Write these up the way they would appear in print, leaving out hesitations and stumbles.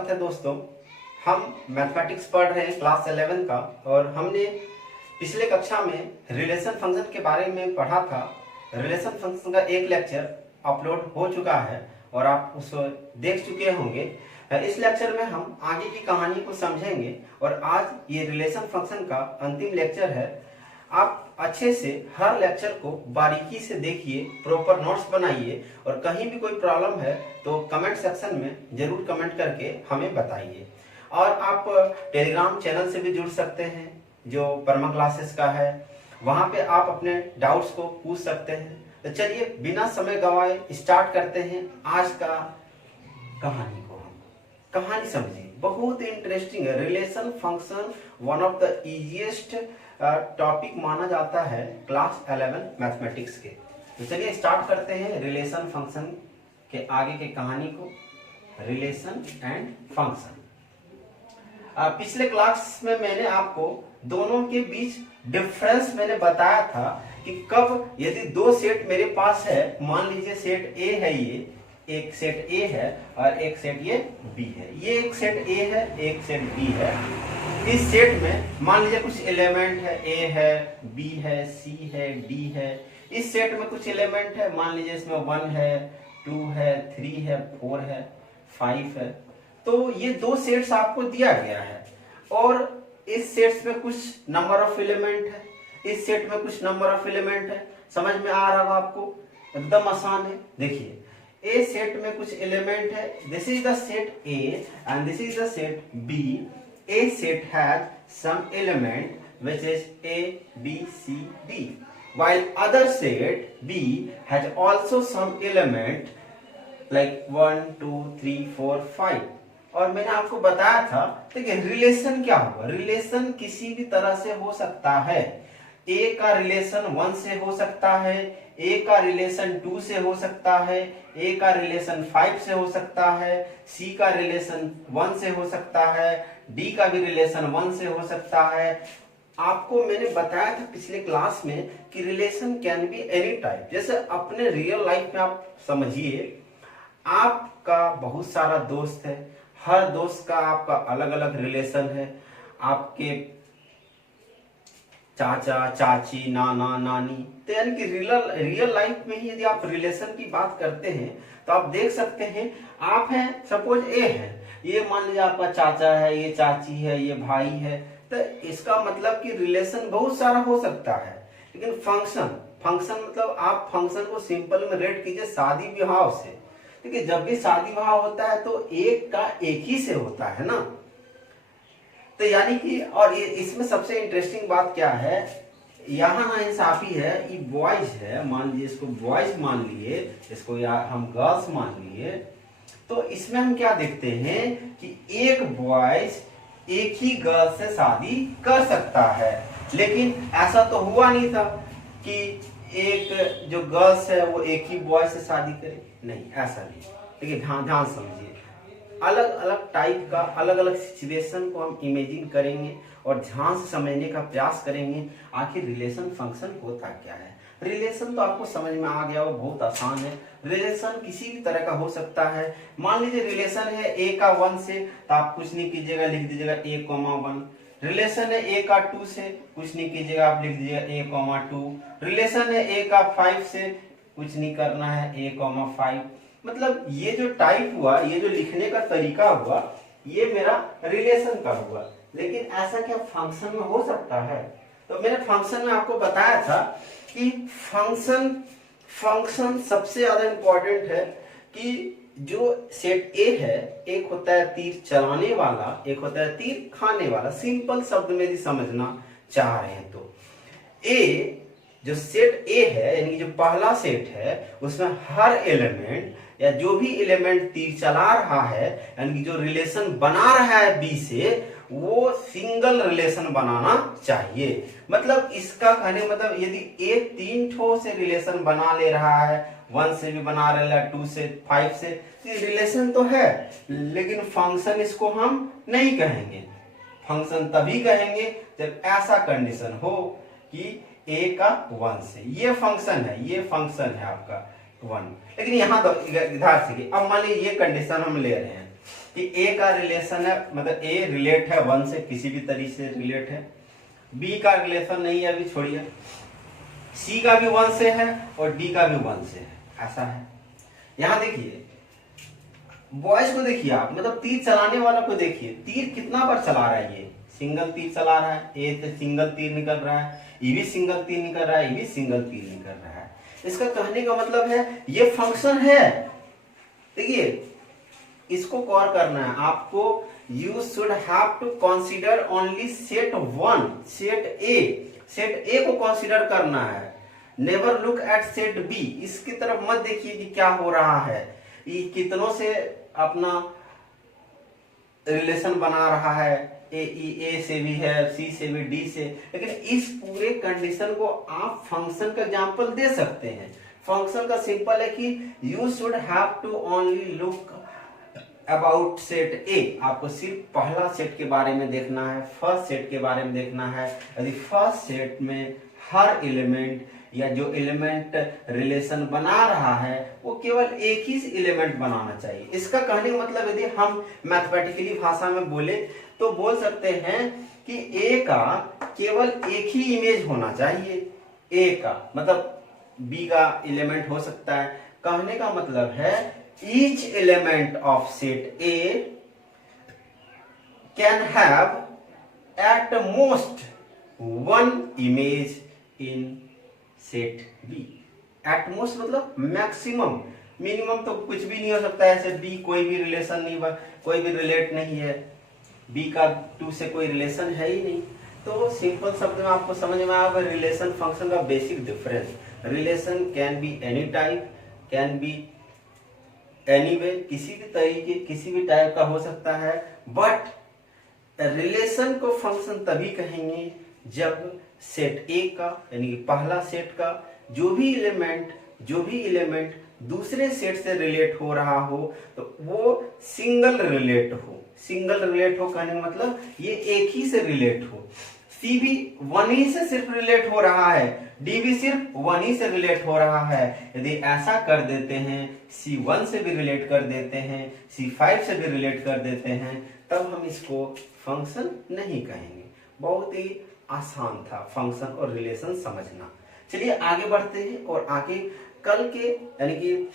स्वागत है दोस्तों। हम मैथमेटिक्स पढ़ रहे हैं क्लास 11 का और हमने पिछले कक्षा में रिलेशन फंक्शन के बारे में पढ़ा था। रिलेशन फंक्शन का एक लेक्चर अपलोड हो चुका है और आप उसको देख चुके होंगे। इस लेक्चर में हम आगे की कहानी को समझेंगे और आज ये रिलेशन फंक्शन का अंतिम लेक्चर है। आप अच्छे से हर लेक्चर को बारीकी से देखिए, प्रॉपर नोट्स बनाइए और कहीं भी कोई प्रॉब्लम है तो कमेंट सेक्शन में जरूर कमेंट करके हमें बताइए। और आप टेलीग्राम चैनल से भी जुड़ सकते हैं जो परमा क्लासेस का है, वहां पे आप अपने डाउट्स को पूछ सकते हैं। तो चलिए बिना समय गंवाए स्टार्ट करते हैं आज का कहानी को। हम कहानी समझिए, बहुत इंटरेस्टिंग है। Relation function one of the easiest topic माना जाता है क्लास 11 मैथमेटिक्स के। तो चलिए स्टार्ट करते हैं रिलेशन फंक्शन के आगे के कहानी को। Relation and function. पिछले क्लास में मैंने आपको दोनों के बीच डिफरेंस मैंने बताया था कि कब यदि दो सेट मेरे पास है, मान लीजिए सेट ए है, ये एक सेट ए है और एक सेट ये बी है। ये एक सेट ए है, एक सेट बी है। इस सेट में मान लीजिए कुछ एलिमेंट है, ए है, बी है, सी है, डी है। इस सेट में कुछ एलिमेंट है, मान लीजिए इसमें 1 है, 2 है, 3 है, 4 है, 5 है। तो ये दो सेट्स आपको दिया गया है और इस सेट्स में कुछ नंबर ऑफ एलिमेंट है, इस सेट में कुछ नंबर ऑफ एलिमेंट है। समझ में आ रहा होगा आपको, एकदम आसान है। देखिए ए सेट में कुछ एलिमेंट है, this is the set A and this is the set B. A set has some element which is A, B, C, D, while other set B has also some element like 1, 2, 3, 4, 5। और मैंने आपको बताया था, देखिए relation क्या होगा। Relation किसी भी तरह से हो सकता है। A का रिलेशन 1 से हो सकता है, A का रिलेशन 2 से हो सकता है, A का रिलेशन 5 से हो सकता है, C का रिलेशन 1 से हो सकता है, D का भी रिलेशन 1 से हो सकता है। आपको मैंने बताया था पिछले क्लास में कि relation can be any type. जैसे अपने रियल लाइफ में आप समझिए, आपका बहुत सारा दोस्त है, हर दोस्त का आपका अलग अलग रिलेशन है। आपके चाचा चाची, नाना नानी, तो यानी कि रियल लाइफ में ही यदि आप रिलेशन की बात करते हैं तो आप देख सकते हैं, आप हैं सपोज ए है, ये मान लीजिए आपका चाचा है, ये चाची है, ये भाई है। तो इसका मतलब कि रिलेशन बहुत सारा हो सकता है। लेकिन फंक्शन मतलब आप फंक्शन को सिंपल में रेट कीजिए शादी विवाह से। देखिए जब भी शादी विवाह होता है तो एक का एक ही से होता है ना। तो यानी कि और ये इसमें सबसे इंटरेस्टिंग बात क्या है, यहाँ ना इंसाफी है। ये बॉयज है, मान लीजिए इसको बॉयज मान लिए, इसको या हम गर्ल्स मान लिए। तो इसमें हम क्या देखते हैं कि एक बॉयज एक ही गर्ल से शादी कर सकता है। लेकिन ऐसा तो हुआ नहीं था कि एक जो गर्ल्स है वो एक ही बॉय से शादी करे, नहीं ऐसा नहीं। देखिए ध्यान समझिए, अलग अलग टाइप का अलग अलग सिचुएशन को हम इमेजिन करेंगे और ध्यान से समझने का प्रयास करेंगे आखिर रिलेशन फंक्शन होता क्या है। रिलेशन तो आपको समझ में आ गया, वो बहुत आसान है। रिलेशन किसी भी तरह का हो सकता है। मान लीजिए रिलेशन है ए का 1 से, तो आप कुछ नहीं कीजिएगा, लिख दीजिएगा A, 1। रिलेशन है ए का 2 से, कुछ नहीं कीजिएगा, आप लिख दीजिएगा A, 2। रिलेशन है ए का 5 से, कुछ नहीं करना है, A, 5। मतलब ये जो टाइप हुआ, ये जो लिखने का तरीका हुआ, ये मेरा रिलेशन का हुआ। लेकिन ऐसा क्या फंक्शन में हो सकता है? तो मैंने फंक्शन में आपको बताया था कि फंक्शन सबसे ज्यादा इंपॉर्टेंट है कि जो सेट ए है, एक होता है तीर चलाने वाला, एक होता है तीर खाने वाला। सिंपल शब्द में यदि समझना चाह रहे हैं तो ए जो सेट ए है, यानी जो पहला सेट है, उसमें हर एलिमेंट या जो भी एलिमेंट तीर चला रहा है, यानी कि जो रिलेशन बना रहा है बी से, वो सिंगल रिलेशन बनाना चाहिए। मतलब इसका कहने मतलब यदि ए 3 ठो से रिलेशन बना ले रहा है, 1 से भी बना रहा है, 2 से, 5 से, तो रिलेशन तो है। लेकिन फंक्शन इसको हम नहीं कहेंगे। फंक्शन तभी कहेंगे जब ऐसा कंडीशन हो कि ए का 1 से, ये फंक्शन है, ये फंक्शन है आपका 1। लेकिन यहाँ तो इधर से अब मान लीजिए ये कंडीशन हम ले रहे हैं कि ए का रिलेशन है, मतलब ए रिलेट है 1 से, किसी भी तरीके से रिलेट है। बी का रिलेशन नहीं है, अभी छोड़िए। सी का भी 1 से है और डी का भी 1 से है, ऐसा है। यहां देखिए बॉयज को देखिए आप, मतलब तीर चलाने वाला को देखिए, तीर कितना बार चला रहा है, ये सिंगल तीर चला रहा है, ए से सिंगल तीर निकल रहा है, ये भी सिंगल तीर निकल रहा है, ये भी सिंगल तीर निकल रहा है। इसका कहने का मतलब है ये फंक्शन है। देखिए इसको कॉल करना है आपको, you should have to consider only set 1, set A को कंसीडर करना है। Never look at set B, इसकी तरफ मत देखिए कि क्या हो रहा है, ये कितनों से अपना रिलेशन बना रहा है, ए से भी है, सी से भी, डी से। लेकिन इस पूरे कंडीशन को आप फंक्शन का एग्जांपल दे सकते हैं। फंक्शन का सिंपल है कि you should have to only look about set A, आपको सिर्फ पहला सेट के बारे में देखना है, फर्स्ट सेट के बारे में देखना है। यदि फर्स्ट सेट में हर एलिमेंट या जो एलिमेंट रिलेशन बना रहा है वो केवल एक ही एलिमेंट बनाना चाहिए। इसका कहने का मतलब यदि हम मैथमेटिकली भाषा में बोले तो बोल सकते हैं कि ए का केवल एक ही इमेज होना चाहिए। ए का मतलब बी का एलिमेंट हो सकता है। कहने का मतलब है each element of set A can have at most 1 image in set B. At most मतलब मैक्सिमम, मिनिमम तो कुछ भी नहीं हो सकता है। ऐसे बी कोई भी रिलेशन नहीं, कोई भी रिलेट नहीं है, बी का 2 से कोई रिलेशन है ही नहीं। तो सिंपल शब्द में आपको समझ में आएगा रिलेशन फंक्शन का basic difference. Relation can be any type, can be any way, किसी भी तरीके किसी भी टाइप का हो सकता है। बट रिलेशन को फंक्शन तभी कहेंगे जब सेट ए का यानी कि पहला सेट का जो भी एलिमेंट दूसरे सेट से रिलेट हो रहा हो तो वो सिंगल रिलेट हो। सिंगल रिलेट हो कहने का मतलब ये एक ही से रिलेट हो। सी भी 1 ही से सिर्फ रिलेट हो रहा है, डी भी सिर्फ 1 ही से रिलेट हो रहा है। यदि ऐसा कर देते हैं, सी 1 से भी रिलेट कर देते हैं, सी 5 से भी रिलेट कर देते हैं, तब हम इसको फंक्शन नहीं कहेंगे। बहुत ही आसान था फंक्शन और रिलेशन समझना। चलिए आगे बढ़ते हैं और आगे कल के यानी कि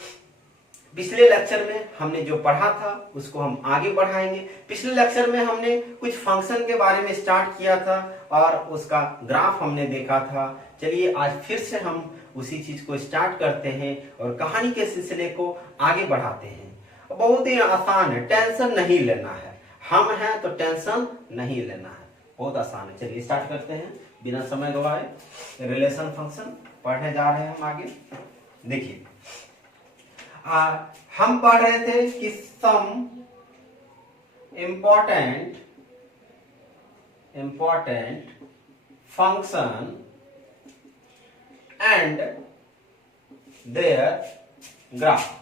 पिछले लेक्चर में हमने जो पढ़ा था उसको हम आगे बढ़ाएंगे। पिछले लेक्चर में हमने कुछ फंक्शन के बारे में स्टार्ट किया था और उसका ग्राफ हमने देखा था। चलिए आज फिर से हम उसी चीज को स्टार्ट करते हैं और कहानी के सिलसिले को आगे बढ़ाते हैं। बहुत ही आसान है, टेंशन नहीं लेना है। हम हैं तो टेंशन नहीं लेना है, बहुत आसान है। चलिए स्टार्ट करते हैं बिना समय गवाए। रिलेशन फंक्शन पढ़ने जा रहे हैं हम आगे। देखिए हम पढ़ रहे थे कि some important function and their graph.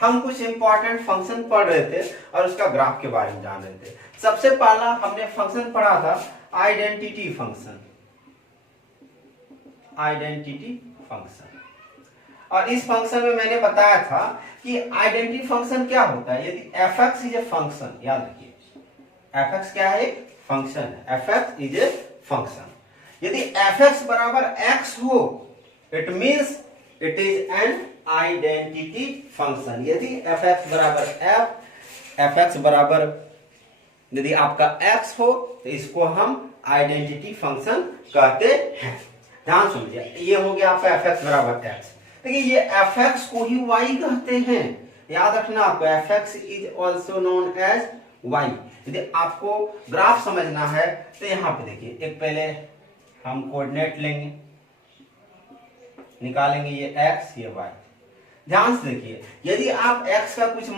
हम कुछ इंपॉर्टेंट फंक्शन पढ़ रहे थे और उसका ग्राफ के बारे में जान रहे थे। सबसे पहला हमने फंक्शन पढ़ा था आइडेंटिटी फंक्शन। और इस फंक्शन में मैंने बताया था कि आइडेंटिटी फंक्शन क्या होता है। यदि fx इज ए फंक्शन, याद रखिए fx क्या है, फंक्शन है। fx is a function. यदि fx बराबर x हो it means it is an identity function. यदि fx बराबर यदि आपका x हो तो इसको हम आइडेंटिटी फंक्शन कहते हैं। ध्यान समझिए, ये हो गया आपका fx बराबर x। देखिए ये fx को ही y कहते हैं, याद रखना आपको। fx is also known as y। यदि आपको ग्राफ समझना है तो यहाँ पे देखिए, एक पहले हम कोऑर्डिनेट लेंगे, निकालेंगे ये x ये y। ध्यान से देखिए, यदि आप x का कुछ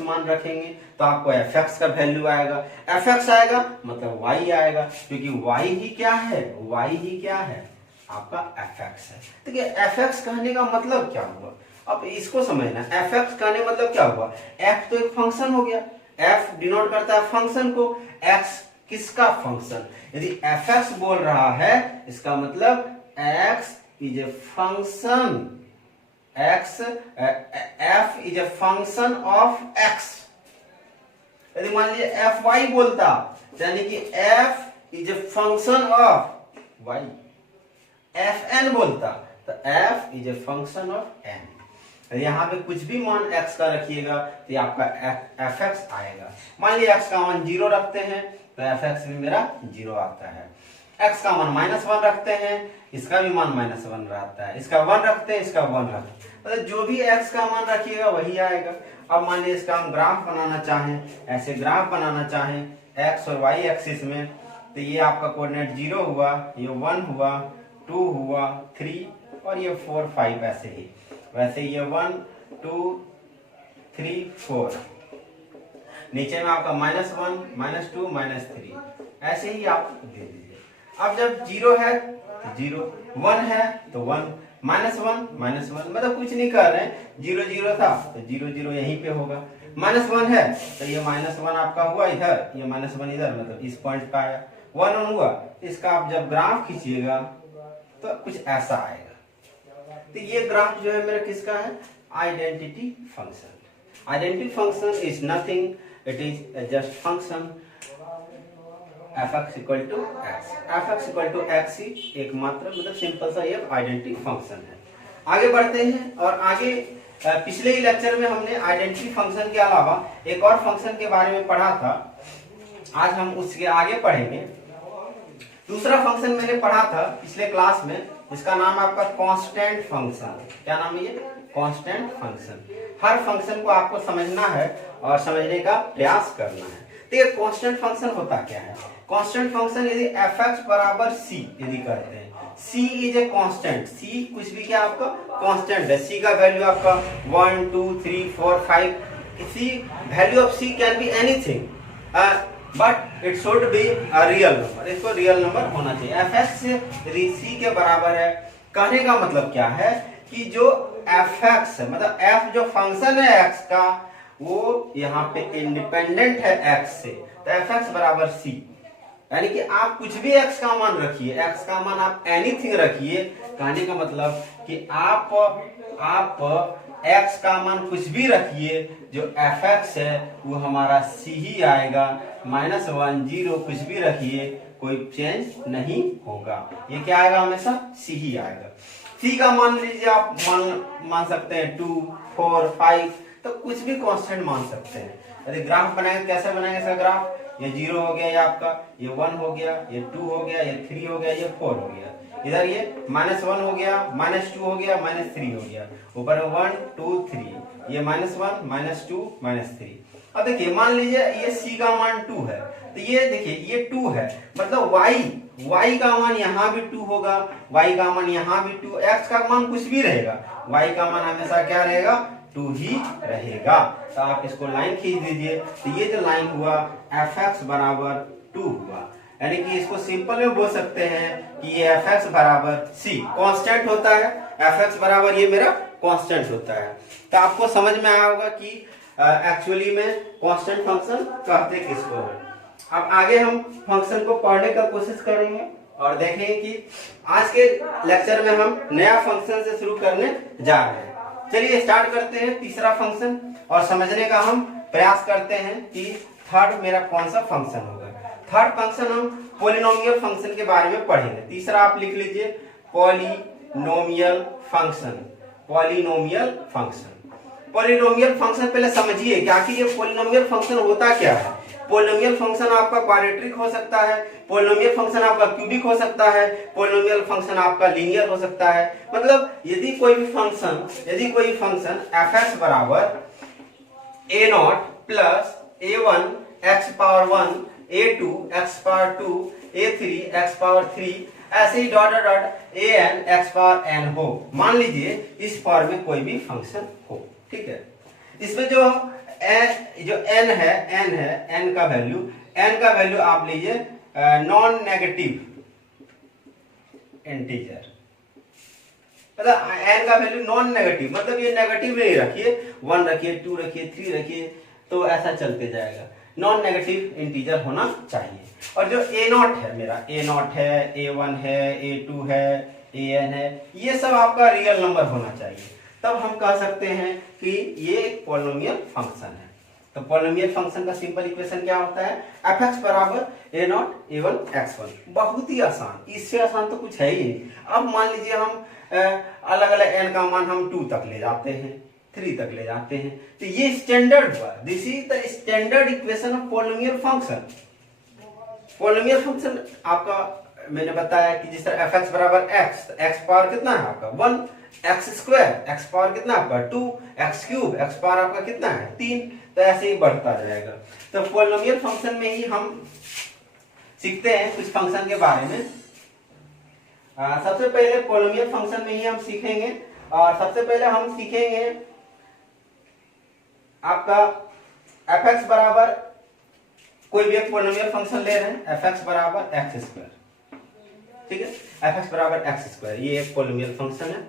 मान रखेंगे तो आपको fx का वैल्यू आएगा। fx आएगा मतलब y आएगा, क्योंकि y ही क्या है, आपका fx है। देखिए fx कहने का मतलब क्या हुआ, अब इसको समझना। fx कहने का मतलब क्या हुआ, f तो एक फंक्शन हो गया, f डिनोट करता है फंक्शन को, x किसका फंक्शन। यदि fx बोल रहा है इसका मतलब x is a function, x f is a function of x। यदि मान लीजिए एफ वाई बोलता, यानी कि f is a function of y। F N बोलता तो f is a function of n। यहाँ पे कुछ भी मान x का रखिएगा तो ये आपका एफ एक्स आएगा। मान लीजिए x का मान 0 रखते हैं तो एफ एक्स भी मेरा 0 आता है। x का मान -1 रखते हैं, इसका भी मान -1 रहता है। इसका 1 रखते हैं, इसका 1 रखते हैं, मतलब जो भी x का मान रखिएगा वही आएगा। अब मान लीजिए इसका हम ग्राफ बनाना चाहें, ऐसे ग्राफ बनाना चाहें x और y एक्सिस में, तो ये आपका कोऑर्डिनेट 0 हुआ, ये 1 हुआ, 2 हुआ, 3 और ये 4 5 ऐसे ही। वैसे ये 1 2 3 4, नीचे में आपका -1 -2 -3 ऐसे ही आप दे दीजिए। अब जब 0 है तो 0, 1 है तो 1, -1 मतलब कुछ नहीं कर रहे हैं, 0 0 था तो 0 0 यहीं पे होगा। -1 है तो ये -1 आपका हुआ इधर, ये -1 इधर, मतलब इस पॉइंट पे आया। 1 1 हुआ, इसका आप जब ग्राफ खींचिएगा तो कुछ ऐसा आएगा। तो ये ग्राफ जो है मेरा किसका है? Identity function. Identity function is nothing, it is just function f(x) = x। f(x) = x ही एकमात्र मतलब सिंपल सा ये आइडेंटिटी फंक्शन है। आगे बढ़ते हैं और आगे पिछले ही लेक्चर में हमने आइडेंटिटी फंक्शन के अलावा एक और फंक्शन के बारे में पढ़ा था, आज हम उसके आगे पढ़ेंगे। दूसरा फंक्शन मैंने पढ़ा था पिछले क्लास में, इसका नाम है आपका कांस्टेंट फंक्शन। क्या नाम है ये? Constant function. हर फंक्शन को आपको समझना है और समझने का प्रयास करना है। तो ये कांस्टेंट फंक्शन होता क्या है? कांस्टेंट फंक्शन यदि f(x) = c यदि कहते हैं, c is a constant, c कुछ भी क्या आपका कांस्टेंट है, c का वैल्यू आपका 1 2 3 4 5, c value of c can be anything but it should be a real number. इसको रियल नंबर होना चाहिए। f(x) यदि c के बराबर है, कहने का मतलब क्या है कि जो f(x) मतलब f जो फंक्शन है x का, वो यहाँ पे इंडिपेंडेंट है x से, तो f(x) = c। यानी कि आप कुछ भी x का मान रखिए, x का मान आप एनीथिंग रखिए, कहने का मतलब कि आप x का मान कुछ भी रखिए, जो f(x) है वो हमारा c ही आएगा। -1 0 कुछ भी रखिए, कोई चेंज नहीं होगा, ये क्या आएगा? हमेशा c ही आएगा। c का मान लीजिए आप मान सकते हैं 2 4 5, तो कुछ भी कांस्टेंट मान सकते हैं। यदि ग्राफ बनाएंगे, कैसे बनाएंगे इसका ग्राफ? ये 0 हो गया, ये आपका, ये 1 हो गया, ये 2 हो गया, ये 3 हो गया, ये 4 हो गया, इधर ये -1 हो गया, -2 हो गया, -3 हो गया, ऊपर में 1 2 3, ये -1 -2 -3। अब देखिए मान लीजिए ये c का मान 2 है, तो ये देखिए ये 2 है, मतलब y का मान यहाँ भी 2 होगा, y का मान यहाँ भी 2, x का मान कुछ भी रहेगा, y का मान हमेशा क्या रहेगा? 2 ही रहेगा। तो आप इसको लाइन खींच दीजिए, तो ये जो लाइन हुआ f(x) = 2 हुआ। यानी कि इसको सिंपल में बोल सकते हैं कि ये f(x) = c कांस्टेंट होता है। f(x) ये मेरा कांस्टेंट होता है। तो आपको समझ में आया होगा कि एक्चुअली में कांस्टेंट फंक्शन कहते किसको है। अब आगे हम फंक्शन को पढ़ने का कोशिश करेंगे और देखेंगे कि आज के लेक्चर में हम नया फंक्शन से शुरू करने जा रहे हैं। चलिए स्टार्ट करते हैं तीसरा फंक्शन और समझने का हम प्रयास करते हैं कि थर्ड मेरा कौन सा फंक्शन होगा। थर्ड फंक्शन हम पॉलिनोमियल फंक्शन के बारे में पढ़ेंगे। तीसरा आप लिख लीजिए polynomial function. Polynomial function, polynomial function पहले समझिए कि आखिर ये पॉलिनोमियल फंक्शन होता क्या है। पॉलिनोमियल फंक्शन आपका क्वाड्रेटिक हो सकता है, पॉलिनोमियल फंक्शन आपका क्यूबिक हो सकता है, पॉलिनोमियल फंक्शन आपका लीनियर हो सकता है। मतलब यदि कोई function f(x) = a0 + a1 x⁻1 a2 x⁻2 a3 x⁻3 ऐसे ही डॉट डॉट an x⁻n हो। मान लीजिए इस फॉर्म में कोई भी फंक्शन हो, ठीक है। इसमें जो n है, n का वैल्यू आप लीजिए नॉन नेगेटिव इंटीजर, मतलब n का वैल्यू नॉन नेगेटिव, मतलब ये नेगेटिव नहीं रखिए, 1 रखिए 2 रखिए 3 रखिए, तो ऐसा चलते जाएगा। नॉन नेगेटिव इंटीजर होना चाहिए। और जो a0 है मेरा, a0 है, a1 है, a2 है, an है, ये सब आपका रियल नंबर होना चाहिए। तब हम कह सकते हैं कि ये एक पॉलिनोमियल फंक्शन है। तो पॉलिनोमियल फंक्शन का सिंपल इक्वेशन क्या होता है, fx बराबर a0 a1 x1। बहुत ही आसान, इससे आसान तो कुछ है ही नहीं। अब मान लीजिए हम अलग अलग n का मान हम 2 तक ले जाते हैं, 3 तक ले जाते हैं, तो ये स्टैंडर्ड हुआ। This is the standard equation of polynomial function. Polynomial function आपका मैंने बताया कि जिस तरह fx बराबर x, तो x पावर कितना है आपका 1, x स्क्वायर, x पावर कितना आपका 2, x क्यूब, x पावर आपका कितना है 3, तो ऐसे ही बढ़ता जाएगा। तो पॉलिनोमियल फंक्शन में ही हम सीखते हैं कुछ फंक्शन के बारे में। सबसे पहले पॉलिनोमियल फंक्शन में ही हम सीखेंगे, और सबसे पहले हम सीखेंगे आपका fx बराबर, कोई भी एक पॉलिनोमियल फंक्शन ले रहे हैं, fx बराबर x स्क्वायर, ठीक है, fx बराबर x स्क्वायर, ये एक पॉलिनोमियल फंक्शन है।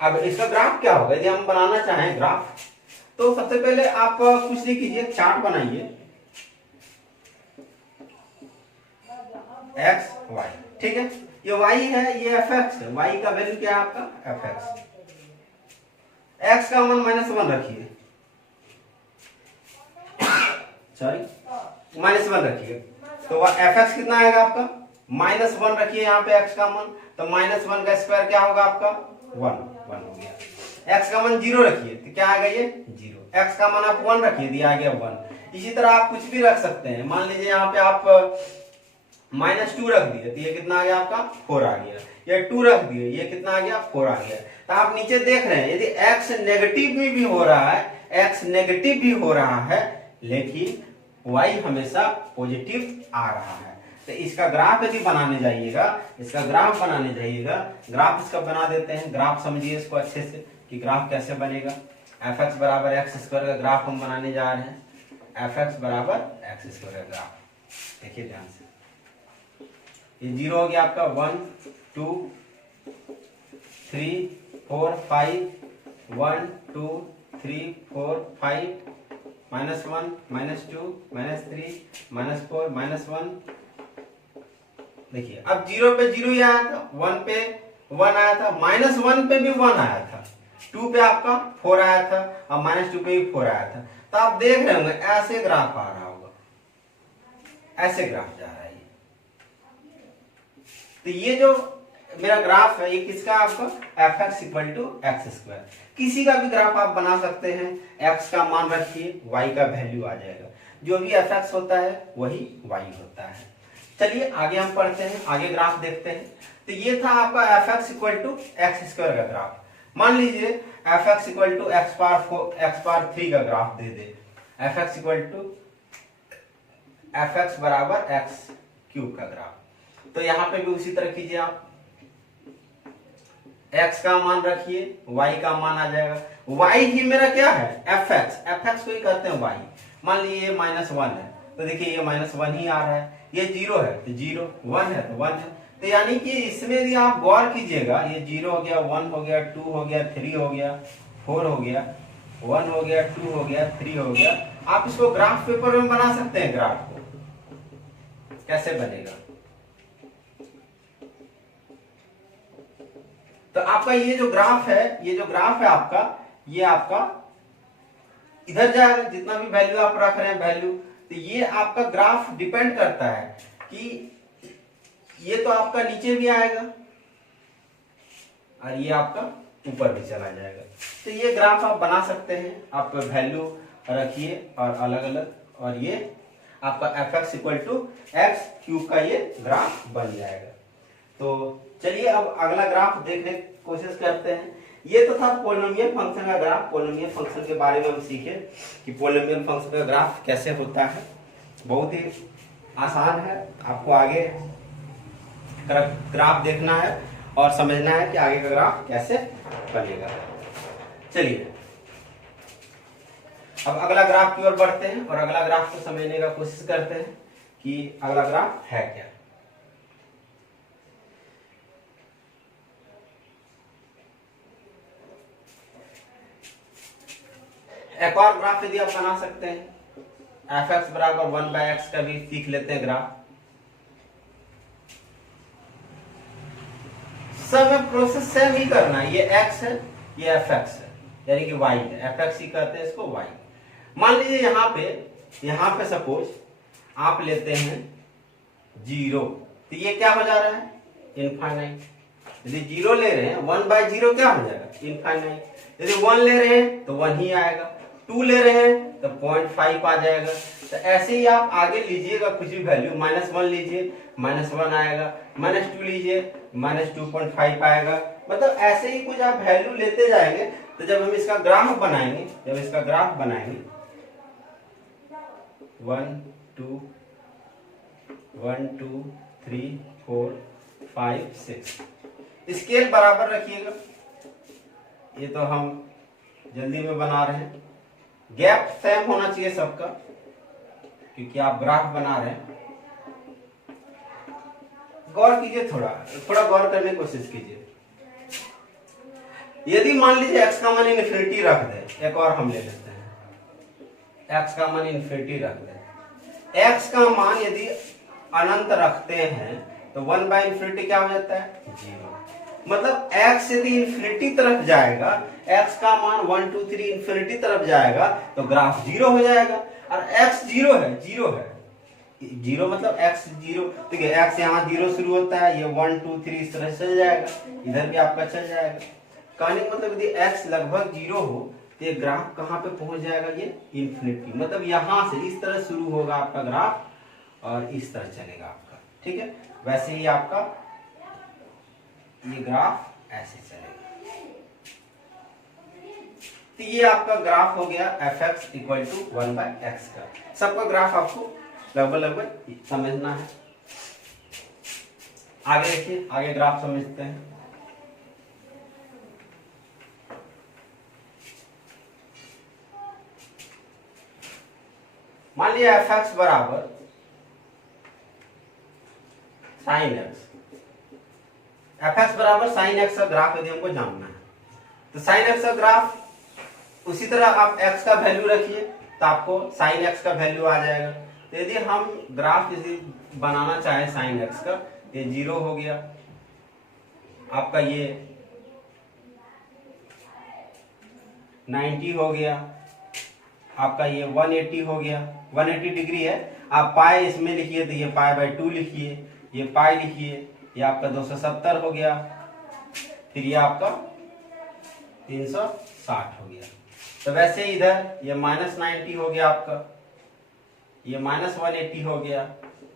अब इसका ग्राफ क्या होगा, यदि हम बनाना चाहें ग्राफ, तो सबसे पहले आप कुछ नहीं कीजिए, चार्ट बनाइए x y, ठीक है, ये y है, ये fx है, y का वैल्यू क्या है आपका fx, x का मान -1 रखिए, सॉरी -1 रखिए, तो fx कितना आएगा आपका -1 रखिए यहाँ पे x का मान, तो -1 का स्क्वायर क्या होगा आपका 1 हो गया। x का मान 0 रखिए तो क्या आएगा ये 0, x का मान आप 1 रखिए दिया गया 1। इसी तरह आप कुछ भी रख सकते हैं, मान लीजिए यहाँ पे आप -2 रख दिए तो ये कितना आ गया आपका 4 आ गया, या 2 रख दिए ये कितना आ गया 4 आ गया। तो आप नीचे देख रहे हैं यदि x नेगेटिव में भी हो रहा है, x नेगेटिव भी हो रहा है, लेकिन y हमेशा पॉजिटिव आ रहा है। तो इसका ग्राफ यदि बनाने जाइएगा, इसका ग्राफ बनाने जाइएगा, ग्राफ इसका बना देते हैं, ग्राफ समझिए इसको अच्छे से कि ग्राफ कैसे बनेगा। fx बराबर x स्क्वायर का ग्राफ हम बनाने जा रहे हैं, fx बराबर x स्क्वायर का ग्राफ देखिए ध्यान से, ये 0 हो गया आपका 1 2 3 4 5, 1 2 3 4 5, -1 -2 -3 -4 -1। देखिए अब 0 पे 0 ही आया था, 1 पे 1 आया था, -1 पे भी 1 आया था, 2 पे आपका 4 आया था, और -2 पे भी 4 आया था। तो आप देख रहे होंगे ऐसे ग्राफ आ रहा होगा, ऐसे ग्राफ जा रहा है ये। तो ये जो मेरा ग्राफ है ये किसका आपका fx = x स्क्वायर। किसी का भी ग्राफ आप बना सकते हैं, x का मान रखिए, y का वैल्यू आ जाएगा, जो भी fx होता है वही y होता है। चलिए आगे हम पढ़ते हैं, आगे ग्राफ देखते हैं। तो ये था आपका fx = x स्क्वायर का ग्राफ। मान लीजिए fx = x पावर 3 का ग्राफ दे दे, fx बराबर x क्यूब का ग्राफ, तो यहाँ पे भी उसी तरह कीजिए आप, x का मान रखिए, y का मान आ जाएगा, y ही मेरा क्या है fx को ही कहते हैं y। मान लीजिए ये -1 है, तो देखिए ये -1 ही आ रहा है, ये 0 है तो 0, 1 है तो 1 है। तो यानी कि इसमें यदि आप गौर कीजिएगा, ये 0 हो गया, 1 हो गया, 2 हो गया, 3 हो गया, 4 हो गया, 1 हो गया, 2 हो गया, 3 हो गया। आप इसको ग्राफ पेपर में बना सकते हैं। ग्राफ को कैसे बनेगा, तो आपका ये जो ग्राफ है आपका, ये आपका इधर जाएगा, जितना भी वैल्यू आप रख रहे हैं वैल्यू, तो ये आपका ग्राफ डिपेंड करता है कि ये तो आपका नीचे भी आएगा और ये आपका ऊपर भी चला जाएगा। तो ये ग्राफ आप बना सकते हैं, आप वैल्यू रखिए और अलग अलग, और ये आपका fx = x क्यूब का ये ग्राफ बन जाएगा। तो चलिए अब अगला ग्राफ देखने की कोशिश करते हैं। ये तो था पॉलिनोमियल फंक्शन का ग्राफ। पॉलिनोमियल फंक्शन के बारे में हम सीखे कि पॉलिनोमियल फंक्शन का ग्राफ कैसे होता है, बहुत ही आसान है। आपको आगे ग्राफ देखना है और समझना है कि आगे का ग्राफ कैसे बनेगा। चलिए अब अगला ग्राफ की ओर बढ़ते हैं और अगला ग्राफ को समझने का कोशिश करते हैं कि अगला ग्राफ है क्या। एक और ग्राफ यदि आप बना सकते हैं, fx बराबर 1/x का भी सीख लेते हैं ग्राफ। सब में प्रोसेस सेम ही करना है, ये x है, ये fx है, यानी कि वाई है, एफ एक्स ही कहते हैं इसको, वाई। मान लीजिए यहाँ पे सपोज आप लेते हैं 0, तो ये क्या हो जा रहा है, इनफाइनाइट। यदि 0 ले रहे हैं 1/0 क्या हो जाएगा, इनफाइनाइट। यदि 1 ले रहे हैं तो 1 ही आएगा, 2 ले रहे हैं तो 0.5 आ जाएगा। तो ऐसे ही आप आगे लीजिएगा कुछ भी वैल्यू, -1 लीजिए -1 आएगा, -2 लीजिए -2.5 आएगा। मतलब ऐसे ही कुछ आप वैल्यू लेते जाएंगे। तो जब हम इसका ग्राफ बनाएंगे, 1 2 3 4 5 6 स्केल बराबर रखिएगा। ये तो हम जल्दी में बना रहे हैं, गैप सेम होना चाहिए सबका, क्योंकि आप ग्राफ बना रहे हैं। गौर कीजिए, थोड़ा गौर करने की कोशिश कीजिए। यदि मान लीजिए x का मान इन्फिनिटी रख दे, एक और हम ले लेते हैं, x का मान इन्फिनिटी रख दे। x का मान यदि अनंत रखते हैं तो 1/∞ क्या हो जाता है, 0। मतलब x यदि इन्फिनिटी तरफ जाएगा, x का मान 1 2 3 इन्फिनिटी तरफ जाएगा तो ग्राफ 0 हो जाएगा। और x 0 है, 0 मतलब x 0, ठीक है, x यहाँ 0 शुरू होता है, ये 1 2 3 इस तरह चल जाएगा, इधर भी आपका चल जाएगा। कहने का मतलब यदि x लगभग 0 हो तो ये ग्राफ कहाँ पे पहुंच जाएगा, ये इन्फिनिटी। मतलब यहाँ से इस तरह शुरू होगा आपका ग्राफ और इस तरह चलेगा आपका, ठीक है। वैसे ही आपका ये ग्राफ ऐसे चलेगा। तो ये आपका ग्राफ हो गया fx = 1/x का। सबका ग्राफ आपको लगभग समझना है। आगे देखिए, आगे ग्राफ समझते हैं। मान लिया fx बराबर sin x, fx बराबर sin x का ग्राफ यदि हमको जानना है तो sin x का ग्राफ उसी तरह आप x का वैल्यू रखिए तो आपको sin x का वैल्यू आ जाएगा। तो यदि हम ग्राफ यदि बनाना चाहे sin x का, ये 0 हो गया आपका, ये 90 हो गया आपका, ये 180 हो गया, 180 डिग्री है। आप पाई इसमें लिखिए तो ये π/2 लिखिए, ये पाई लिखिए, ये आपका 270 हो गया, फिर ये आपका 360 हो गया। तो वैसे इधर ये -90 हो गया आपका, ये -180 हो गया,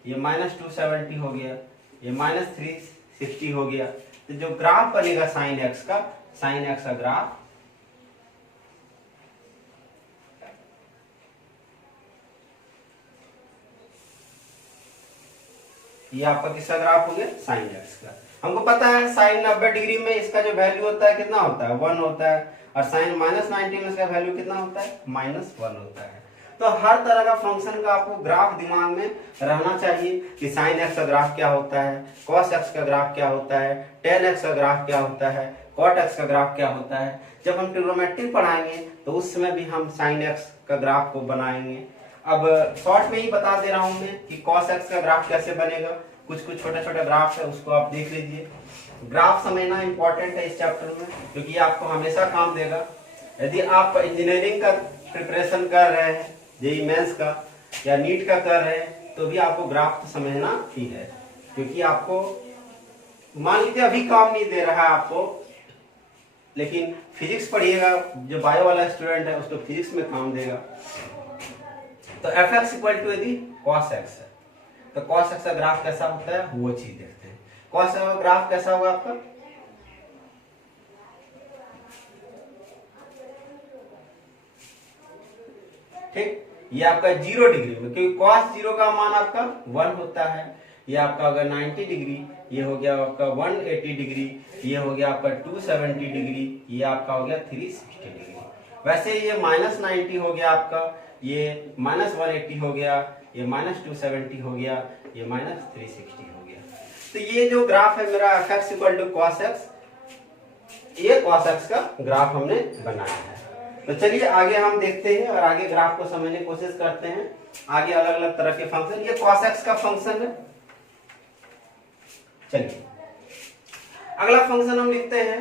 ये -270 हो गया, ये -360 हो गया। तो जो ग्राफ बनेगा sin x का ग्राफ ये आपका किसका ग्राफ हो गया, sin x का। हमको पता है sin 90 डिग्री में इसका जो वैल्यू होता है कितना होता है, 1 होता है, और sin -90 में इसका वैल्यू कितना होता है, -1 होता है। तो हर तरह का फंक्शन का आपको ग्राफ दिमाग में रहना चाहिए कि sin x का ग्राफ क्या होता है, cos x का ग्राफ क्या होता है, tan x का ग्राफ क्या होता है, cot x का ग्राफ क्या होता है। जब हम ट्रिग्नोमेट्री पढ़ाएंगे तो उस समय भी हम sin x का ग्राफ को बनाएंगे। अब शॉर्ट में ही बता दे रहा हूं मैं कि cos x का ग्राफ कैसे बनेगा। कुछ छोटा छोटा ग्राफ है, उसको आप देख लीजिए। ग्राफ समझना इंपॉर्टेंट है इस चैप्टर में, क्योंकि ये आपको हमेशा काम देगा। यदि आप इंजीनियरिंग का प्रिपरेशन कर रहे हैं, जेईई मेंस का या नीट का कर रहे हैं, तो भी आपको ग्राफ तो समझना ही है। क्योंकि आपको मान लीजिए अभी काम नहीं दे रहा है आपको, लेकिन फिजिक्स पढ़िएगा, जो बायो वाला स्टूडेंट है उसको फिजिक्स में काम देगा। तो fx = यदि cos x है तो cos x का ग्राफ कैसा होता है वो चीज देखते हैं। cos x का ग्राफ कैसा होगा आपका, ठीक, ये आपका 0 डिग्री में, क्योंकि cos 0 का मान आपका 1 होता है। ये आपका अगर 90 डिग्री, ये हो गया आपका 180 डिग्री, ये हो गया आपका 270 डिग्री, ये आपका हो गया 360 डिग्री। वैसे ये -90 हो गया आपका, ये -180 हो गया, ये -270 हो गया, ये -360 हो गया। तो ये जो ग्राफ है मेरा fx = cos x, ये cos x का ग्राफ हमने बनाया है। तो चलिए आगे हम देखते हैं और आगे ग्राफ को समझने की कोशिश करते हैं। आगे अलग अलग तरह के फंक्शन, ये cos x का फंक्शन है। चलिए अगला फंक्शन हम लिखते हैं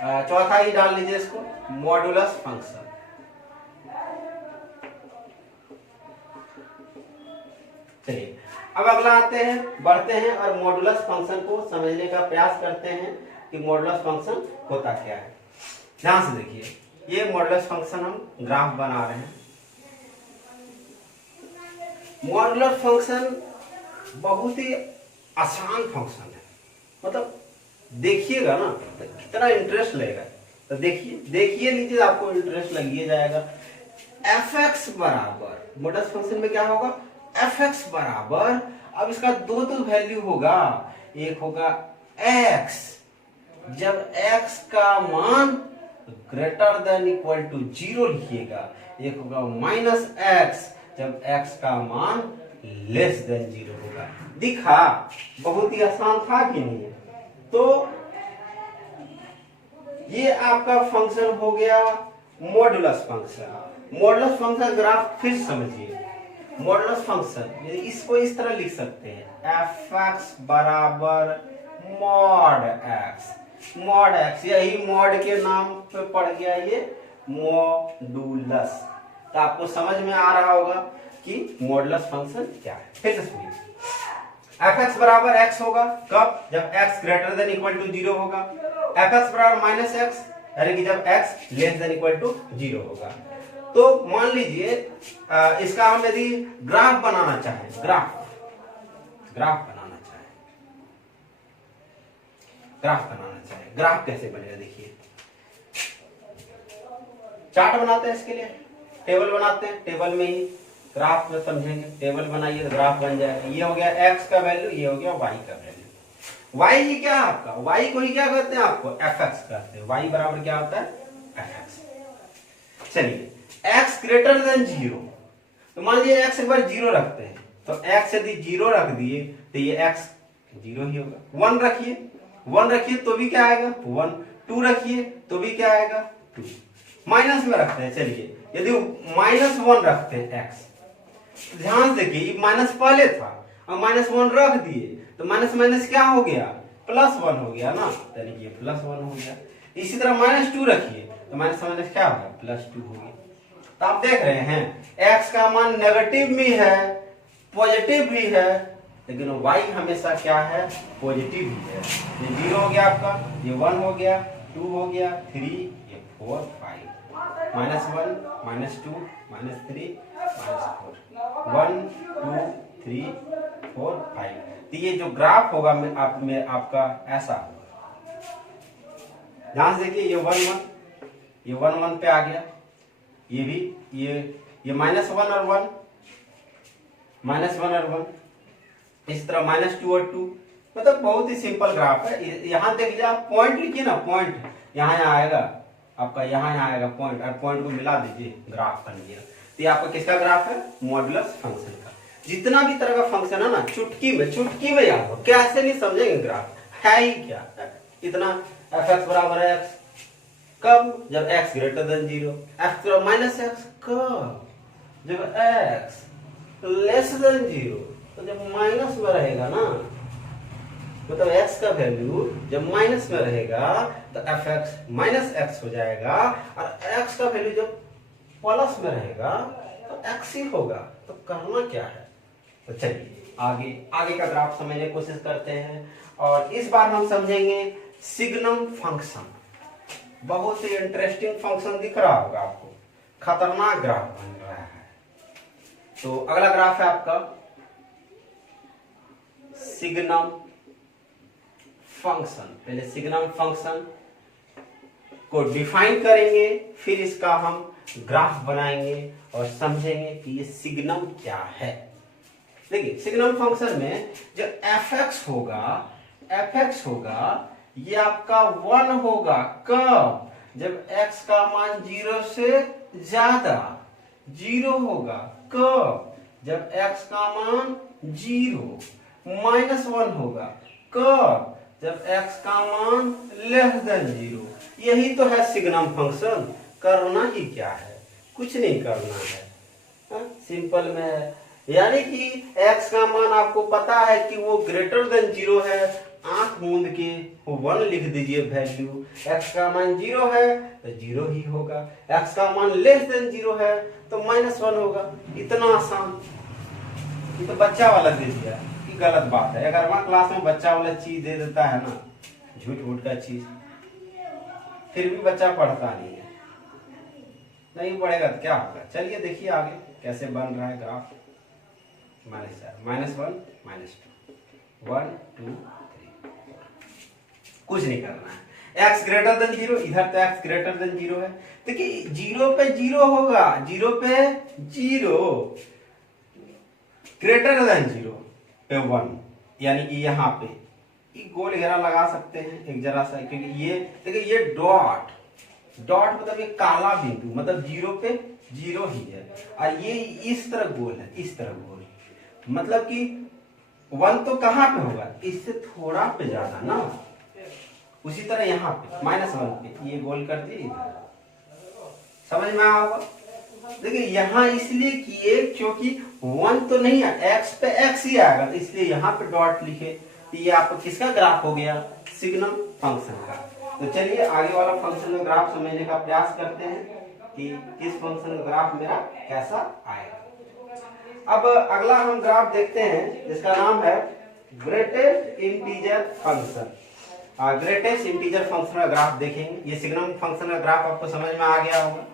चौथा ही डाल लीजिए इसको, मॉडुलस फंक्शन। चलिए अब अगला आते हैं, बढ़ते हैं और मॉडुलस फंक्शन को समझने का प्रयास करते हैं कि मॉडुलस फंक्शन होता क्या है। ध्यान से देखिए, ये मॉडुलस फंक्शन हम ग्राफ बना रहे हैं। मॉडुलस फंक्शन बहुत ही आसान फंक्शन है, मतलब देखिएगा ना तो कितना इंटरेस्ट लगेगा। तो देखिए लीजिए, आपको इंटरेस्ट लग जाएगा। एफ एक्स बराबर मॉडुलस फंक्शन में क्या होगा, एफ एक्स बराबर, अब इसका दो वैल्यू होगा, एक होगा एक्स जब एक्स का मान ग्रेटर देन इक्वल टू 0 लिखिएगा, एक होगा माइनस एक्स जब एक्स का मान लेस देन 0 होगा। दिखा बहुत ही आसान था कि नहीं। तो ये आपका फंक्शन हो गया modulus function. Modulus function graph फिर समझिए, मॉडुलस फंक्शन इसको इस तरह लिख सकते हैं, एफ एक्स बराबर मॉड एक्स। मॉड एक्स, यही मॉड के नाम पे पड़ गया ये मॉडुलस। तो आपको समझ में आ रहा होगा कि मॉडुलस फंक्शन क्या है। फिर से सुनिए, एफ एक्स बराबर एक्स होगा कब, जब X greater than equal to 0 होगा। एफ एक्स बराबर माइनस एक्स, यानी कि जब X less than equal to 0 होगा। तो मान लीजिए इसका हम यदि ग्राफ बनाना चाहें, ग्राफ बनाना चाहें, ग्राफ कैसे बनेगा देखिए। चार्ट बनाते हैं, इसके लिए टेबल बनाते हैं, टेबल में ही ग्राफ में समझेंगे। टेबल बनाइए तो ग्राफ बन जाएगा। ये हो गया एक्स का वैल्यू, ये हो गया वाई का वैल्यू। वाई ही क्या है आपका, वाई को ही क्या कहते हैं, आपको एफ एक्स कहते हैं। वाई बराबर क्या होता है, एफ एक्स। चलिए एक्स ग्रेटर देन 0, तो मान लीजिए एक्स एक बार 0 रखते हैं, तो एक्स यदि 0 रख दिए तो ये एक्स 0 ही होगा। 1 रखिए तो भी क्या आएगा 1, 2 रखिए तो भी क्या आएगा 2। माइनस में रखते हैं, चलिए यदि -1 रखते हैं एक्स, ध्यान से देखिए माइनस पहले था और -1 रख दिए तो माइनस माइनस क्या हो गया, +1 हो गया ना, यानी कि +1 हो गया। इसी तरह -2 रखिए तो माइनस माइनस क्या होगा, +2 हो गया। तो आप देख रहे हैं x का मान नेगेटिव भी है पॉजिटिव भी है, लेकिन y हमेशा क्या है, पॉजिटिव भी है। ये 0 हो गया आपका, ये 1 हो गया, 2 हो गया, 3, ये 4, 5, -1, -2, -3, -4, 1, 2, 3, 4, 5। तो ये जो ग्राफ होगा आपका ऐसा होगा। ध्यान से देखिए, ये 1, 1, ये 1, 1 पे आ गया, ये भी ये -1 और 1, -1 और 1, इस तरह -2 और 2। मतलब बहुत ही सिंपल ग्राफ है। यहाँ देख लीजिए, आप पॉइंट लिखिए ना, पॉइंट यहाँ आएगा आपका, यहाँ आएगा पॉइंट, और पॉइंट को मिला दीजिए, ग्राफ बन गया। तो ये आपका किसका ग्राफ है, मॉडुलस फंक्शन का। जितना भी तरह का फंक्शन है ना, चुटकी में याद हो, कैसे नहीं समझेंगे ग्राफ है ही क्या। इतना एफ एक्स बराबर एक्स कब, जब x greater then 0, x minus x कब, जब x लेस देन 0। तो जब माइनस में रहेगा ना, मतलब x का वैल्यू जब माइनस में रहेगा तो एफ एक्स माइनस एक्स हो जाएगा, और x का वैल्यू जब प्लस में रहेगा तो x ही होगा। तो करना क्या है, तो चलिए आगे का ग्राफ समझने की कोशिश करते हैं। और इस बार हम समझेंगे सिग्नम फंक्शन। बहुत ही इंटरेस्टिंग फंक्शन दिख रहा होगा आपको, खतरनाक ग्राफ बन रहा है। तो अगला ग्राफ है आपका सिग्नम फंक्शन। पहले सिग्नम फंक्शन को डिफाइन करेंगे, फिर इसका हम ग्राफ बनाएंगे और समझेंगे कि ये सिग्नम क्या है। देखिए सिग्नम फंक्शन में जो एफ एक्स होगा ये आपका 1 होगा कब, जब x का मान 0 से ज्यादा, 0 होगा कब, जब x का मान 0, -1 होगा कब, जब x का मान लेस देन 0। यही तो है सिग्नम फंक्शन। करना ही क्या है, कुछ नहीं करना है, सिंपल में है। यानी कि x का मान आपको पता है कि वो ग्रेटर देन 0 है, आंख मूंद के वो 1 लिख दीजिए वैल्यू। x का मान 0 है तो 0 ही होगा, x का मान लेस देन 0 है तो -1 होगा। इतना आसान। ये तो बच्चा वाला दे दिया, ये गलत बात है। अगर हमारे क्लास में बच्चा वाला चीज दे देता है ना, झूठ मूठ का चीज, फिर भी बच्चा पढ़ता नहीं है। नहीं पढ़ेगा तो क्या होगा। चलिए देखिए आगे कैसे बन रहा है ग्राफ। -1 -2 1 2 3, कुछ नहीं करना है। x ग्रेटर देन 0, इधर तो x ग्रेटर देन 0 है। देखिए 0 पे 0 होगा, 0 पे 0, ग्रेटर देन 0 पे 1, यानी कि यहाँ पे ये गोल घेरा लगा सकते हैं एक जरा सा, क्योंकि ये देखिए ये डॉट मतलब ये काला बिंदु, मतलब 0 पे 0 ही है, और ये इस तरह गोल है, इस तरह गोल, मतलब कि 1 तो कहाँ पे होगा, इससे थोड़ा पे ज्यादा ना। उसी तरह यहाँ पे -1 पे ये गोल कर दिए इधर, समझ में आया होगा। देखिए यहाँ इसलिए किए क्योंकि 1 तो नहीं है, x पे x ही आएगा, तो इसलिए यहाँ पे डॉट लिखे। ये आपको किसका ग्राफ हो गया, सिग्नम फंक्शन का। तो चलिए आगे वाला फंक्शन का ग्राफ समझने का प्रयास करते हैं कि किस फंक्शन का ग्राफ मेरा कैसा आएगा। अब अगला हम ग्राफ देखते हैं जिसका नाम है greatest integer function. Greatest integer function का ग्राफ देखेंगे। ये सिग्नम फंक्शन का ग्राफ आपको समझ में आ गया होगा।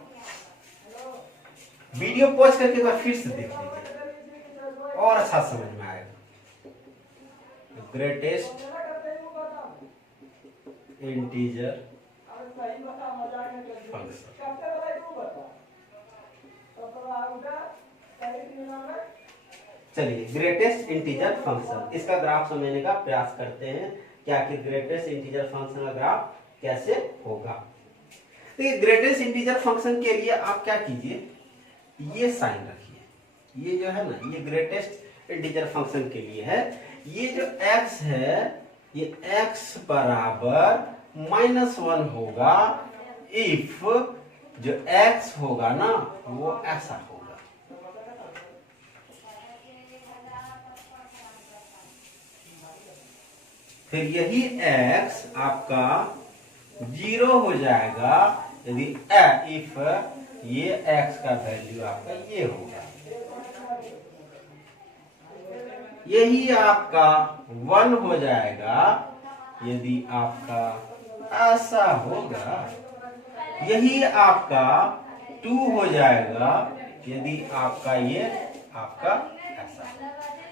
वीडियो पॉज करके एक बार फिर से देख लीजिए और अच्छा समझ में आएगा। ग्रेटेस्ट इंटीजर फंक्शन, चलिए ग्रेटेस्ट इंटीजर फंक्शन, इसका ग्राफ समझने का प्रयास करते हैं कि आखिर ग्रेटेस्ट इंटीजर फंक्शन का ग्राफ कैसे होगा। देखिए ग्रेटेस्ट इंटीजर फंक्शन के लिए आप क्या कीजिए, ये साइन रखिए। ये जो है ना, ये ग्रेटेस्ट इंटीजर फंक्शन के लिए है। ये जो x है, ये x बराबर -1 होगा इफ जो x होगा ना वो ऐसा होगा। फिर यही x आपका 0 हो जाएगा यदि इफ ये x का वैल्यू आपका ये होगा। यही आपका 1 हो जाएगा यदि आपका ऐसा होगा। यही आपका 2 हो जाएगा यदि आपका ये आपका ऐसा।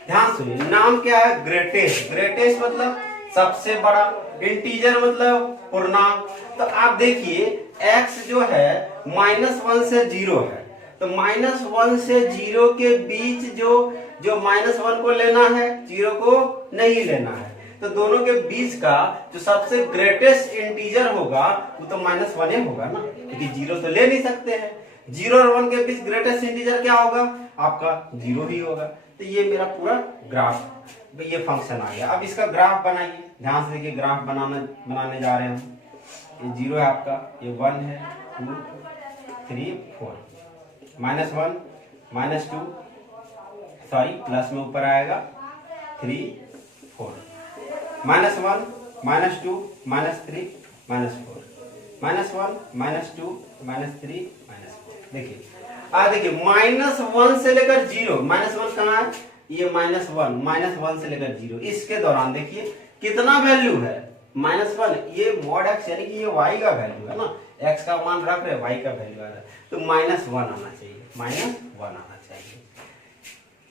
ध्यान सुनिए, नाम क्या है, ग्रेटेस्ट। ग्रेटेस्ट मतलब सबसे बड़ा, इंटीजर मतलब पूर्णांक। तो आप देखिए x जो है -1 से 0 है, तो -1 से 0 के बीच जो -1 को लेना है, 0 को नहीं लेना है। तो दोनों के बीच का जो सबसे ग्रेटेस्ट इंटीजर होगा वो तो -1 होगा ना, क्योंकि 0 तो ले नहीं सकते हैं। 0 और 1 के बीच ग्रेटेस्ट इंटीजर क्या होगा, आपका 0 ही होगा। तो ये मेरा पूरा ग्राफ, ये फंक्शन आ गया। अब इसका ग्राफ बनाइए, ध्यान से देखिए, ग्राफ बनाने जा रहे हैं हम। ये 0 है आपका, ये 1 है, 2 3 4, -1 -2, सॉरी प्लस में ऊपर आएगा 3 4, -1 -2 -3 -4, -1 -2 -3 -4। देखिए देखिए -1 से लेकर 0, -1 कहाँ है, ये -1 से लेकर 0, इसके दौरान देखिए कितना वैल्यू है, -1। ये mod x यानी कि ये y का वैल्यू है ना, x का मान रख रहे, y का वैल्यू आ रहा है, तो -1 आना चाहिए, -1 आना चाहिए।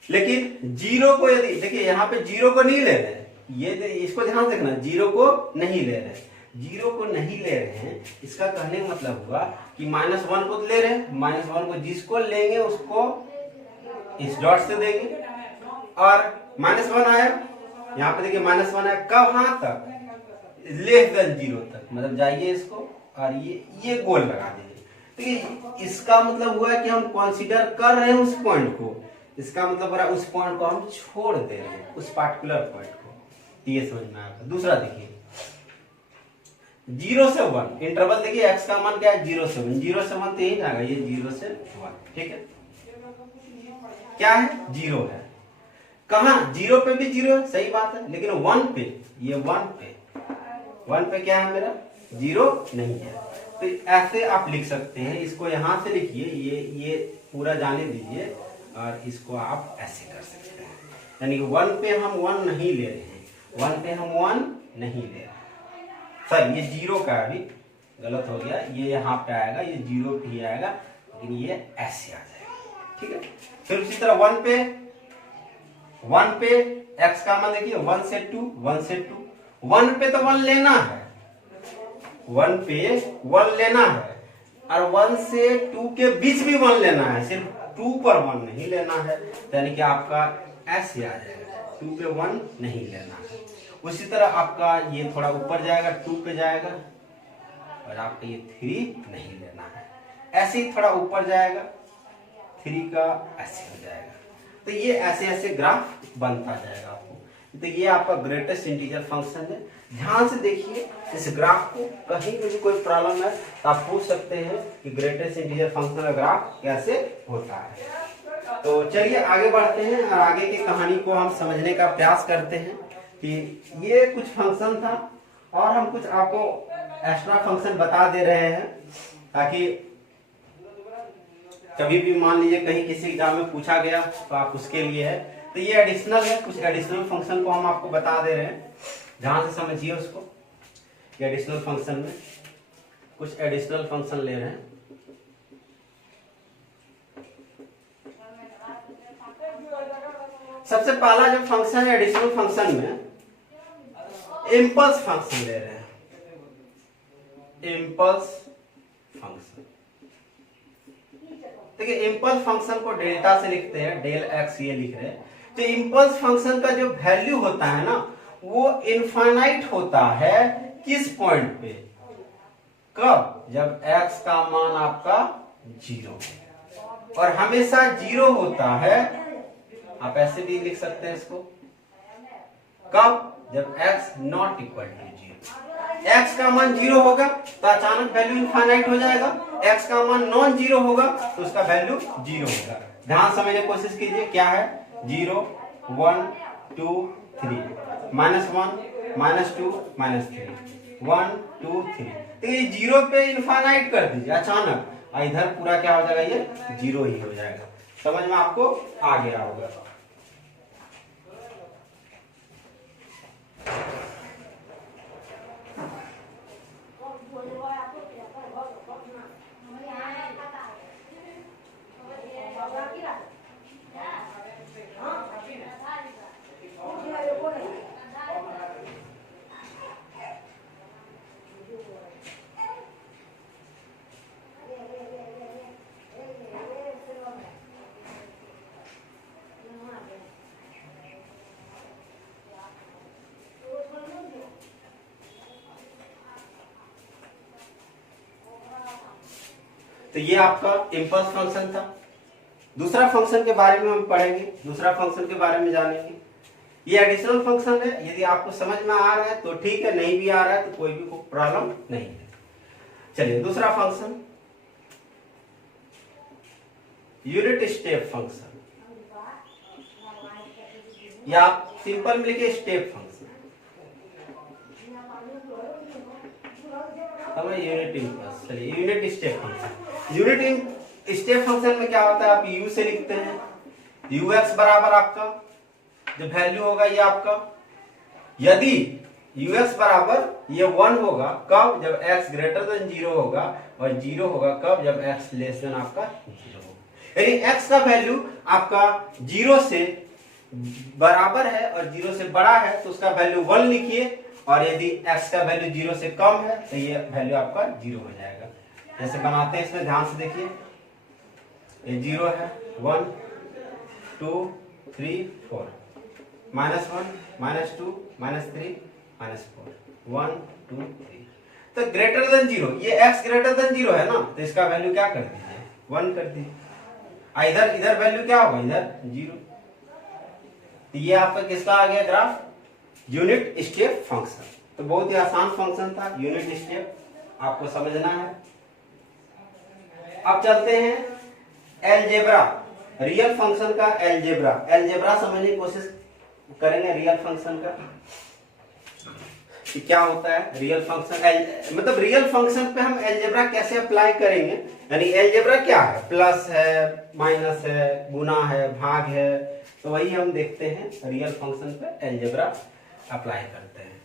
लेकिन 0 को यदि देखिए यहाँ पे 0 को नहीं ले रहे, ये इसको ध्यान देखना, 0 को नहीं ले रहे, 0 को नहीं ले रहे हैं, इसका कहने का मतलब हुआ कि -1 को ले रहे हैं, -1 को जिसको लेंगे उसको इस डॉट से देंगे, और -1 आया, यहाँ पे देखिए -1 आया, कहाँ तक, लेस देन 0 तक, मतलब जाइए इसको और ये गोल लगा दीजिए। तो इसका मतलब हुआ कि हम कंसीडर कर रहे हैं उस पॉइंट को, इसका मतलब हो रहा है उस पॉइंट को हम छोड़ दे रहे हैं, उस पार्टिकुलर पॉइंट को। ये समझ में आया। दूसरा देखिए 0 से 1 इंटरवल, देखिए x का मान क्या है, 0 से 1, 0 से 1 तो यही आएगा, ये 0 से 1, ठीक है, क्या है 0 है। कहाँ जीरो पे भी जीरो है, सही बात है, लेकिन वन पे, ये वन पे क्या है मेरा, जीरो नहीं है। तो ऐसे आप लिख सकते हैं, इसको यहां से लिखिए, ये पूरा जाने दीजिए और इसको आप ऐसे कर सकते हैं, यानी कि वन पे हम वन नहीं ले रहे हैं, वन पे हम वन नहीं ले रहे। सर ये जीरो का अभी गलत हो गया, ये यहाँ पे आएगा, ये जीरो पे ही आएगा, लेकिन ये ऐसे आ जाएगा, ठीक है। फिर उसी तरह वन पे x का मान देखिए, 1 से 2, 1 से 2, 1 पे तो 1 लेना है, 1 पे 1 लेना है, और 1 से 2 के बीच भी 1 लेना है, सिर्फ 2 पर 1 नहीं लेना है, यानी कि आपका ऐसे आ जाएगा, 2 पे 1 नहीं लेना है। उसी तरह आपका ये थोड़ा ऊपर जाएगा, 2 पे जाएगा, और आपका ये 3 नहीं लेना है, ऐसे ही थोड़ा ऊपर जाएगा, 3 का ऐसे हो जाएगा। तो ये ऐसे ऐसे ग्राफ बनता जाएगा आपको। तो ये आपका ग्रेटेस्ट इंटीजर फंक्शन है। ध्यान से देखिए इस ग्राफ को, कहीं भी कोई प्रॉब्लम है तो आप पूछ सकते हैं कि ग्रेटेस्ट इंटीजर फंक्शन का ग्राफ कैसे होता है। तो चलिए आगे बढ़ते हैं और आगे की कहानी को हम समझने का प्रयास करते हैं कि ये कुछ फंक्शन था और हम कुछ आपको एक्स्ट्रा फंक्शन बता दे रहे हैं, ताकि कभी भी मान लीजिए कहीं किसी एग्जाम में पूछा गया तो आप उसके लिए है। तो ये एडिशनल है, कुछ एडिशनल फंक्शन को हम आपको बता दे रहे हैं, ध्यान से समझिए उसको। ये एडिशनल फंक्शन में कुछ एडिशनल फंक्शन ले रहे हैं। सबसे पहला जो फंक्शन है एडिशनल फंक्शन में, इम्पल्स फंक्शन ले रहे हैं, इम्पल्स फंक्शन। देखिए इम्पल्स फंक्शन को डेल्टा से लिखते हैं, डेल एक्स ये लिख रहे हैं। तो इम्पल्स फंक्शन का जो वैल्यू होता है ना, वो इनफाइनाइट होता है किस पॉइंट पे, कब, जब x का मान आपका 0 और हमेशा 0 होता है। आप ऐसे भी लिख सकते हैं इसको, कब, जब x not equal to 0। x का मान 0 होगा तो अचानक वैल्यू इनफाइनाइट हो जाएगा, x का मान नॉन 0 होगा तो उसका वैल्यू 0 होगा। ध्यान समझने की कोशिश कीजिए, क्या है, 0 1 2 3, -1 -2 -3 1 2 3। तो ये 0 पे इनफाइनाइट कर दीजिए अचानक, इधर पूरा क्या हो जाएगा, ये 0 ही हो जाएगा। समझ में आपको आ गया होगा। तो ये आपका इम्पल्स फंक्शन था। दूसरा फंक्शन के बारे में हम पढ़ेंगे, दूसरा फंक्शन के बारे में जानेंगे। ये एडिशनल फंक्शन है, यदि आपको समझ में आ रहा है तो ठीक है, नहीं भी आ रहा है तो कोई भी प्रॉब्लम नहीं है। चलिए दूसरा फंक्शन, यूनिट स्टेप फंक्शन, या आप सिंपल में लिखिए स्टेप फंक्शन। यूनिट इम्पल्स, चलिए unit step function. Unit step function में क्या होता है, आप u से लिखते हैं, ux बराबर आपका जो वैल्यू होगा ये आपका, यदि ux बराबर ये 1 होगा कब, जब x ग्रेटर देन 0 होगा, और 0 होगा कब, जब x लेस देन आपका 0 होगा। यानी x का वैल्यू आपका 0 से बराबर है और 0 से बड़ा है तो उसका वैल्यू 1 लिखिए, और यदि x का वैल्यू 0 से कम है तो ये वैल्यू आपका 0 हो जाएगा। जैसे बनाते हैं इसमें, ध्यान से देखिए, ये 0 है, 1 2 3 4, -1 -2 -3 -4 1 2 3। तो ग्रेटर देन 0, ये x ग्रेटर देन 0 है ना, तो इसका वैल्यू क्या कर दीजिए, 1 कर दीजिए। इधर इधर वैल्यू क्या होगा, इधर 0। तो ये आपका किसका आ गया ग्राफ, यूनिट स्टेप फंक्शन। तो बहुत ही आसान फंक्शन था यूनिट स्टेप, आपको समझना है। अब चलते हैं अलजेब्रा। रियल फंक्शन का एलजेब्रा समझने की कोशिश करेंगे। रियल फंक्शन का कि क्या होता है रियल फंक्शन, मतलब रियल फंक्शन पे हम एलजेब्रा कैसे अप्लाई करेंगे। यानी एलजेब्रा क्या है, प्लस है, माइनस है, गुना है, भाग है, तो वही हम देखते हैं रियल फंक्शन पे एलजेब्रा अप्लाई करते हैं।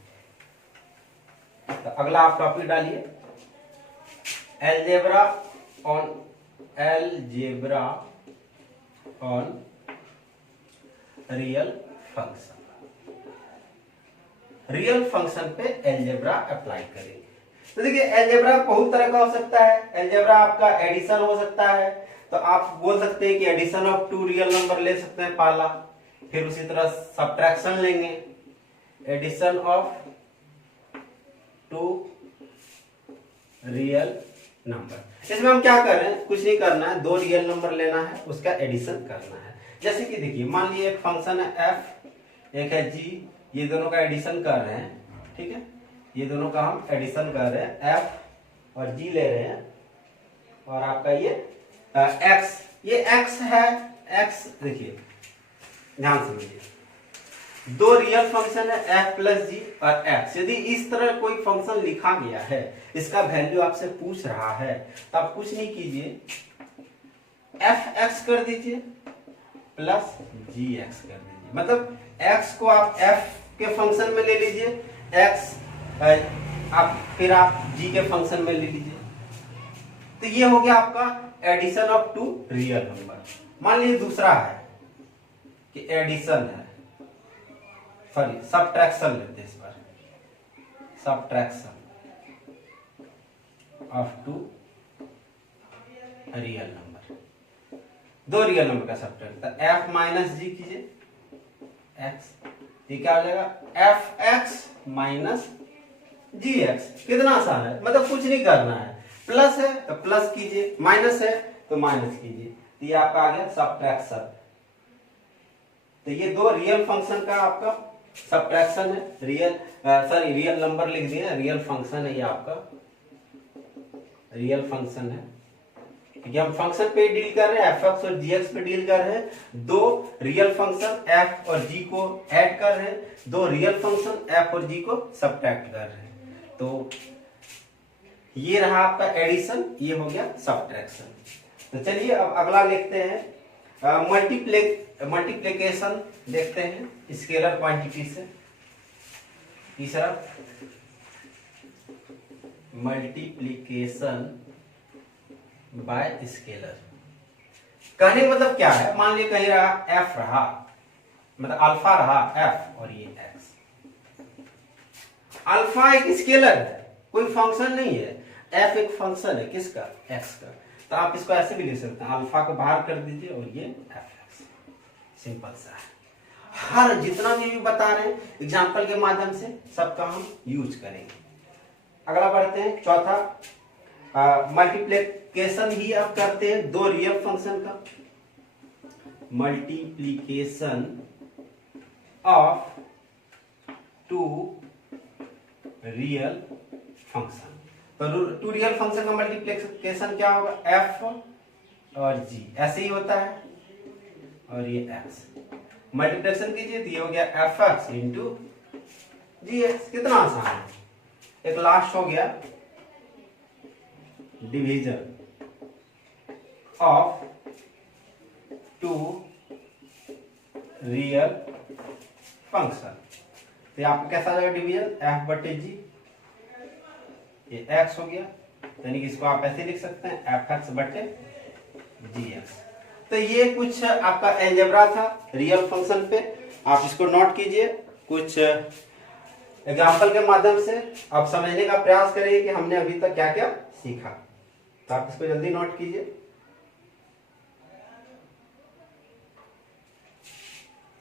तो अगला आप टॉपिक डालिए, algebra on real function. Real function पे एलजेब्रा अप्लाई करेंगे। तो देखिए एलजेब्रा बहुत तरह का हो सकता है। एलजेब्रा आपका एडिशन हो सकता है, तो आप बोल सकते हैं कि addition of two real number ले सकते हैं पहला, फिर उसी तरह सब्ट्रैक्शन लेंगे, addition of two real number. इसमें हम क्या कर रहे हैं, कुछ नहीं करना है, दो रियल नंबर लेना है, उसका एडिशन करना है। जैसे कि देखिए मान लीजिए एक फंक्शन है f, एक है g, ये दोनों का एडिशन कर रहे हैं, ठीक है, ये दोनों का हम एडिशन कर रहे हैं, f और g ले रहे हैं, और आपका ये x, ये x है, x देखिए ध्यान से समझिए, दो रियल फंक्शन है f प्लस जी और x। यदि इस तरह कोई फंक्शन लिखा गया है, इसका वैल्यू आपसे पूछ रहा है, तो आप कुछ नहीं कीजिए, f(x) कर दीजिए प्लस gx कर दीजिए। मतलब x को आप f के फंक्शन में ले लीजिए, x फिर आप g के फंक्शन में ले लीजिए। तो ये हो गया आपका addition of two real number. मान लीजिए दूसरा है कि एडिशन है, सॉरी सब्ट्रैक्शन लेते हैं इस बार, subtraction of two real number, दो रियल नंबर का सब्ट्रैक्ट, तो f माइनस जी कीजिए x, ये क्या हो जाएगा f(x) माइनस gx। कितना आसान है, मतलब कुछ नहीं करना है, प्लस है तो प्लस कीजिए, माइनस है तो माइनस कीजिए, तो ये आपका आ गया सब्ट्रैक्शन। तो ये दो रियल फंक्शन का आपका सब्ट्रैक्शन है, रियल नंबर लिख दिए, रियल फंक्शन है, ये आपका रियल फंक्शन है, क्योंकि हम फंक्शन पे डील कर रहे हैं, f(x) और gx पे डील कर रहे हैं, दो रियल फंक्शन f और g को ऐड कर रहे हैं, दो रियल फंक्शन f और g को सब्ट्रैक्ट कर रहे हैं। तो ये रहा आपका एडिशन, ये हो गया सब्ट्रैक्शन। तो चलिए अब अगला लिखते हैं मल्टीप्लिकेशन, देखते हैं स्केलर क्वांटिटी से। तीसरा मल्टीप्लिकेशन बाय स्केलर। कहने का मतलब क्या है, मान लीजिए कहीं रहा f रहा, मतलब अल्फा रहा f और ये x। अल्फा एक स्केलर है, कोई फंक्शन नहीं है, f एक फंक्शन है किसका, x का। तो आप इसको ऐसे भी लिख सकते हैं, अल्फा को बाहर कर दीजिए और ये f(x), सिंपल सा है। हर जितना भी बता रहे हैं एग्जाम्पल के माध्यम से सबका हम यूज करेंगे। अगला बढ़ते हैं, चौथा मल्टीप्लिकेशन ही आप करते हैं दो रियल फंक्शन का, multiplication of two real function. तो टू रियल फंक्शन का मल्टीप्लिकेशन क्या होगा, f और g, ऐसे ही होता है, और ये x मल्टीप्लिकेशन कीजिए तो ये हो गया f(x) इंटू gx। कितना आसान है। एक लास्ट हो गया division of two real function. तो आपको कैसा आ जाएगा डिवीजन, f/g, ये x हो गया, यानी कि इसको आप ऐसे लिख सकते हैं f(x)/gx। तो ये कुछ आपका एलजेब्रा था रियल फंक्शन पे, आप इसको नोट कीजिए, कुछ एग्जांपल के माध्यम से आप समझने का प्रयास करिए कि हमने अभी तक क्या क्या सीखा। तो आप इसको जल्दी नोट कीजिए।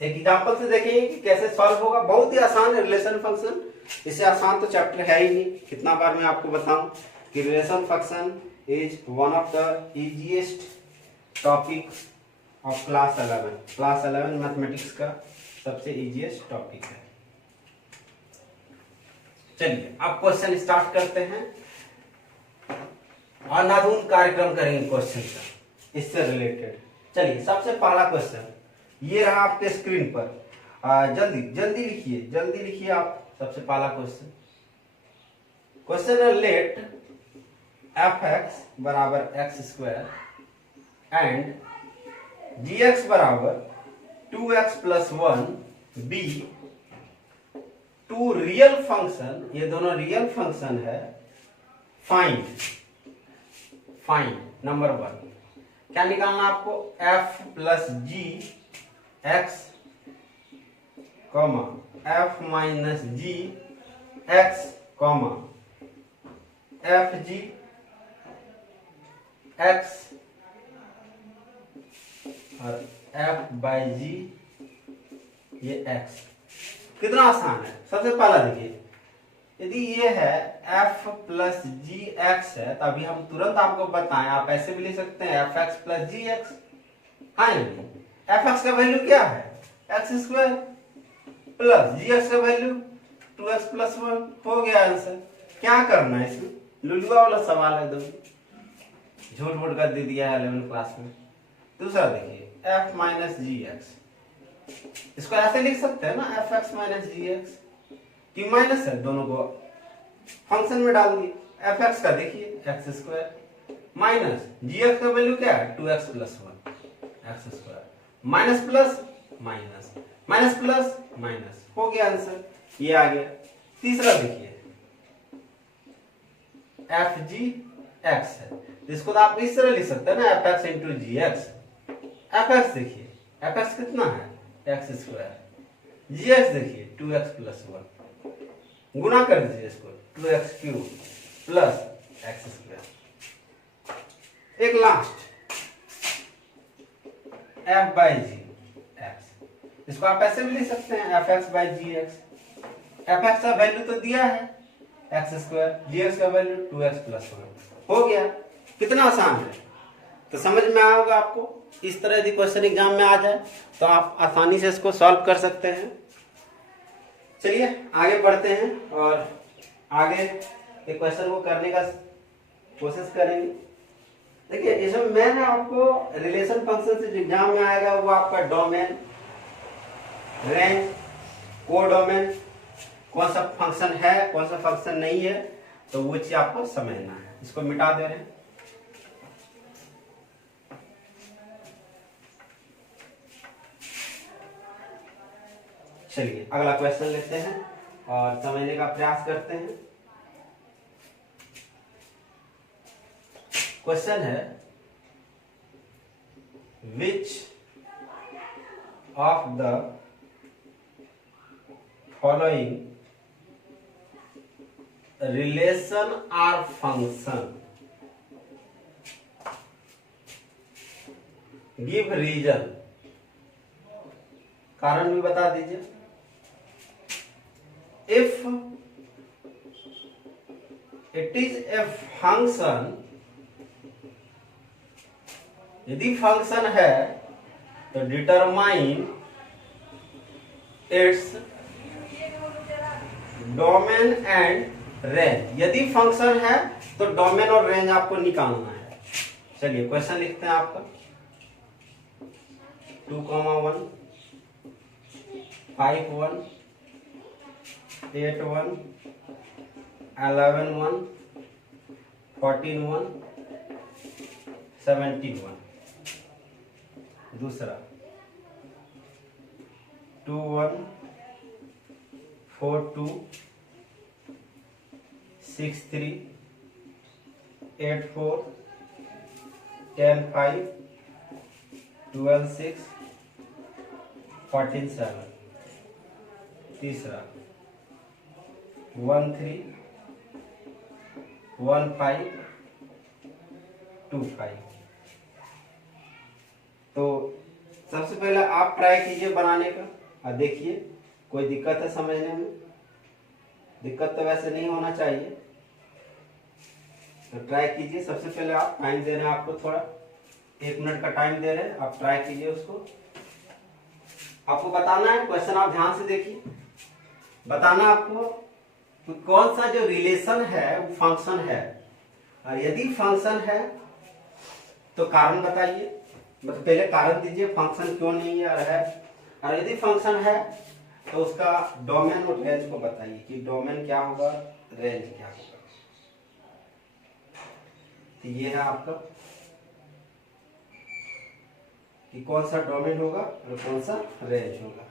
एक एग्जांपल से देखेंगे कि कैसे सॉल्व होगा, बहुत ही आसान है रिलेशन फंक्शन, इससे आसान तो चैप्टर है ही नहीं। कितना बार मैं आपको बताऊं कि relation function is one of the easiest topic of class 11 mathematics का सबसे इजीएस्ट टॉपिक है। चलिए अब क्वेश्चन स्टार्ट करते हैं, अंधाधुंध कार्यक्रम करेंगे क्वेश्चन का इससे रिलेटेड। चलिए सबसे पहला क्वेश्चन ये रहा आपके स्क्रीन पर। जल्दी जल्दी लिखिए आप सबसे पहला क्वेश्चन। क्वेश्चन है लेट एफ एक्स बराबर X square and G X बराबर 2x plus 1 be two real function, ये दोनों रियल फंक्शन है, फाइंड नंबर 1। क्या निकालना आपको? f plus G X comma f minus G X comma F G X और f by G ये x। कितना आसान है। सबसे पहला देखिए, यदि ये है f प्लस जी एक्स है तो अभी हम तुरंत आपको बताएं, आप ऐसे भी लिख सकते हैं F x plus G x. हाँ एफ एक्स का वैल्यू क्या है? X square plus G X का वैल्यू 2x प्लस 1। हो गया आंसर। क्या करना है इसमें? लुलुआ वाला सवाल है, एकदम झूठ मूठ कर दे दिया है 11th क्लास में। दूसरा देखिए f माइनस जी एक्स, इसको ऐसे लिख सकते हैं ना, F x minus G x की माइनस है, दोनों को फंक्शन में डाल दिए। एफ एक्स का देखिए x square minus G X का वैल्यू क्या है? 2x plus 1 x square minus plus minus minus plus minus, हो गया आंसर, ये आ गया। तीसरा देखिए एफ जी एक्स है, इसको तो आप इस तरह लिख सकते हैं ना, एफ एक्स इंटू जी एक्स। एफ एक्स देखिए, एफ एक्स कितना है? एक्स स्क्वायर, जी एक्स देखिए 2x प्लस 1, गुना कर दीजिए इसको 2x cube plus X square. एक last f by G X, इसको आप ऐसे भी लिख सकते हैं F X by G X. F X का वैल्यू तो दिया है एक्स स्क्वायर, जी एक्स का वैल्यू 2x प्लस 1। हो गया। कितना आसान है, तो समझ में आया होगा आपको। इस तरह यदि क्वेश्चन एग्जाम में आ जाए तो आप आसानी से इसको सॉल्व कर सकते हैं। चलिए आगे बढ़ते हैं और आगे एक क्वेश्चन को करने का कोशिश करेंगे। देखिए इसमें मैंने आपको रिलेशन फंक्शन से जो एग्जाम में आएगा वो आपका डोमेन, रेंज, कोडोमेन, कौन सा फंक्शन है कौन सा फंक्शन नहीं है, तो वो चीज आपको समझना है। इसको मिटा दे रहे हैं। चलिए अगला क्वेश्चन लेते हैं और समझने का प्रयास करते हैं। क्वेश्चन है which of the following relation are function give reason, कारण भी बता दीजिए। If it is a function, यदि फंक्शन है तो determine its domain and range. यदि फंक्शन है तो डोमेन और रेंज आपको निकालना है। चलिए क्वेश्चन लिखते हैं आपका 2,1 5,1 8,1 11,1 14,1 17,1। दूसरा 2,1 4,2 6,3 8,4 10,5 12,6 14,7। तीसरा 1,3 1,5 2,5। तो सबसे पहले आप ट्राई कीजिए बनाने का और देखिए कोई दिक्कत है समझने में। दिक्कत तो वैसे नहीं होना चाहिए, तो ट्राई कीजिए। सबसे पहले आप टाइम दे रहे हैं, आपको थोड़ा 1 मिनट का टाइम दे रहे हैं, आप ट्राई कीजिए उसको। आपको बताना है, क्वेश्चन आप ध्यान से देखिए। बताना आपको कौन सा जो रिलेशन है वो फंक्शन है, और यदि फंक्शन है तो कारण बताइए, मतलब पहले कारण दीजिए फंक्शन क्यों नहीं है और है, और यदि फंक्शन है तो उसका डोमेन और रेंज को बताइए कि डोमेन क्या होगा, रेंज क्या होगा। तो ये है आपका कि कौन सा डोमेन होगा और कौन सा रेंज होगा।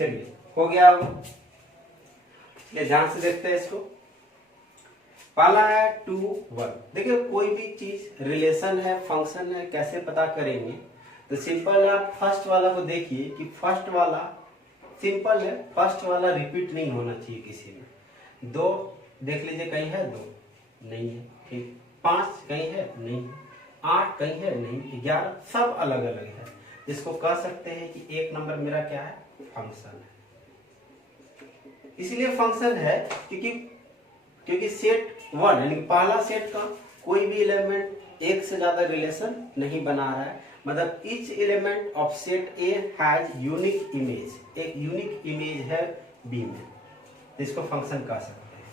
चलिए हो गया होगा, चलिए ध्यान से देखते हैं इसको। पहला है 2 1। देखिए कोई भी चीज रिलेशन है, फंक्शन है, कैसे पता करेंगे, तो सिंपल है, आप फर्स्ट वाला को देखिए कि फर्स्ट वाला सिंपल है, फर्स्ट वाला रिपीट नहीं होना चाहिए किसी में। 2 देख लीजिए कहीं है, 2 नहीं है, ठीक। 5 कहीं है, नहीं है। 8 कहीं है, नहीं। 11 सब अलग अलग है, जिसको कह सकते हैं कि एक नंबर मेरा क्या है, फंक्शन है। इसलिए फंक्शन है क्योंकि सेट 1 यानी पहला सेट का कोई भी एलिमेंट एक से ज्यादा रिलेशन नहीं बना रहा है, मतलब each element of set A has unique image, एक यूनिक इमेज है बी में, तो इसको फंक्शन कह सकते हैं।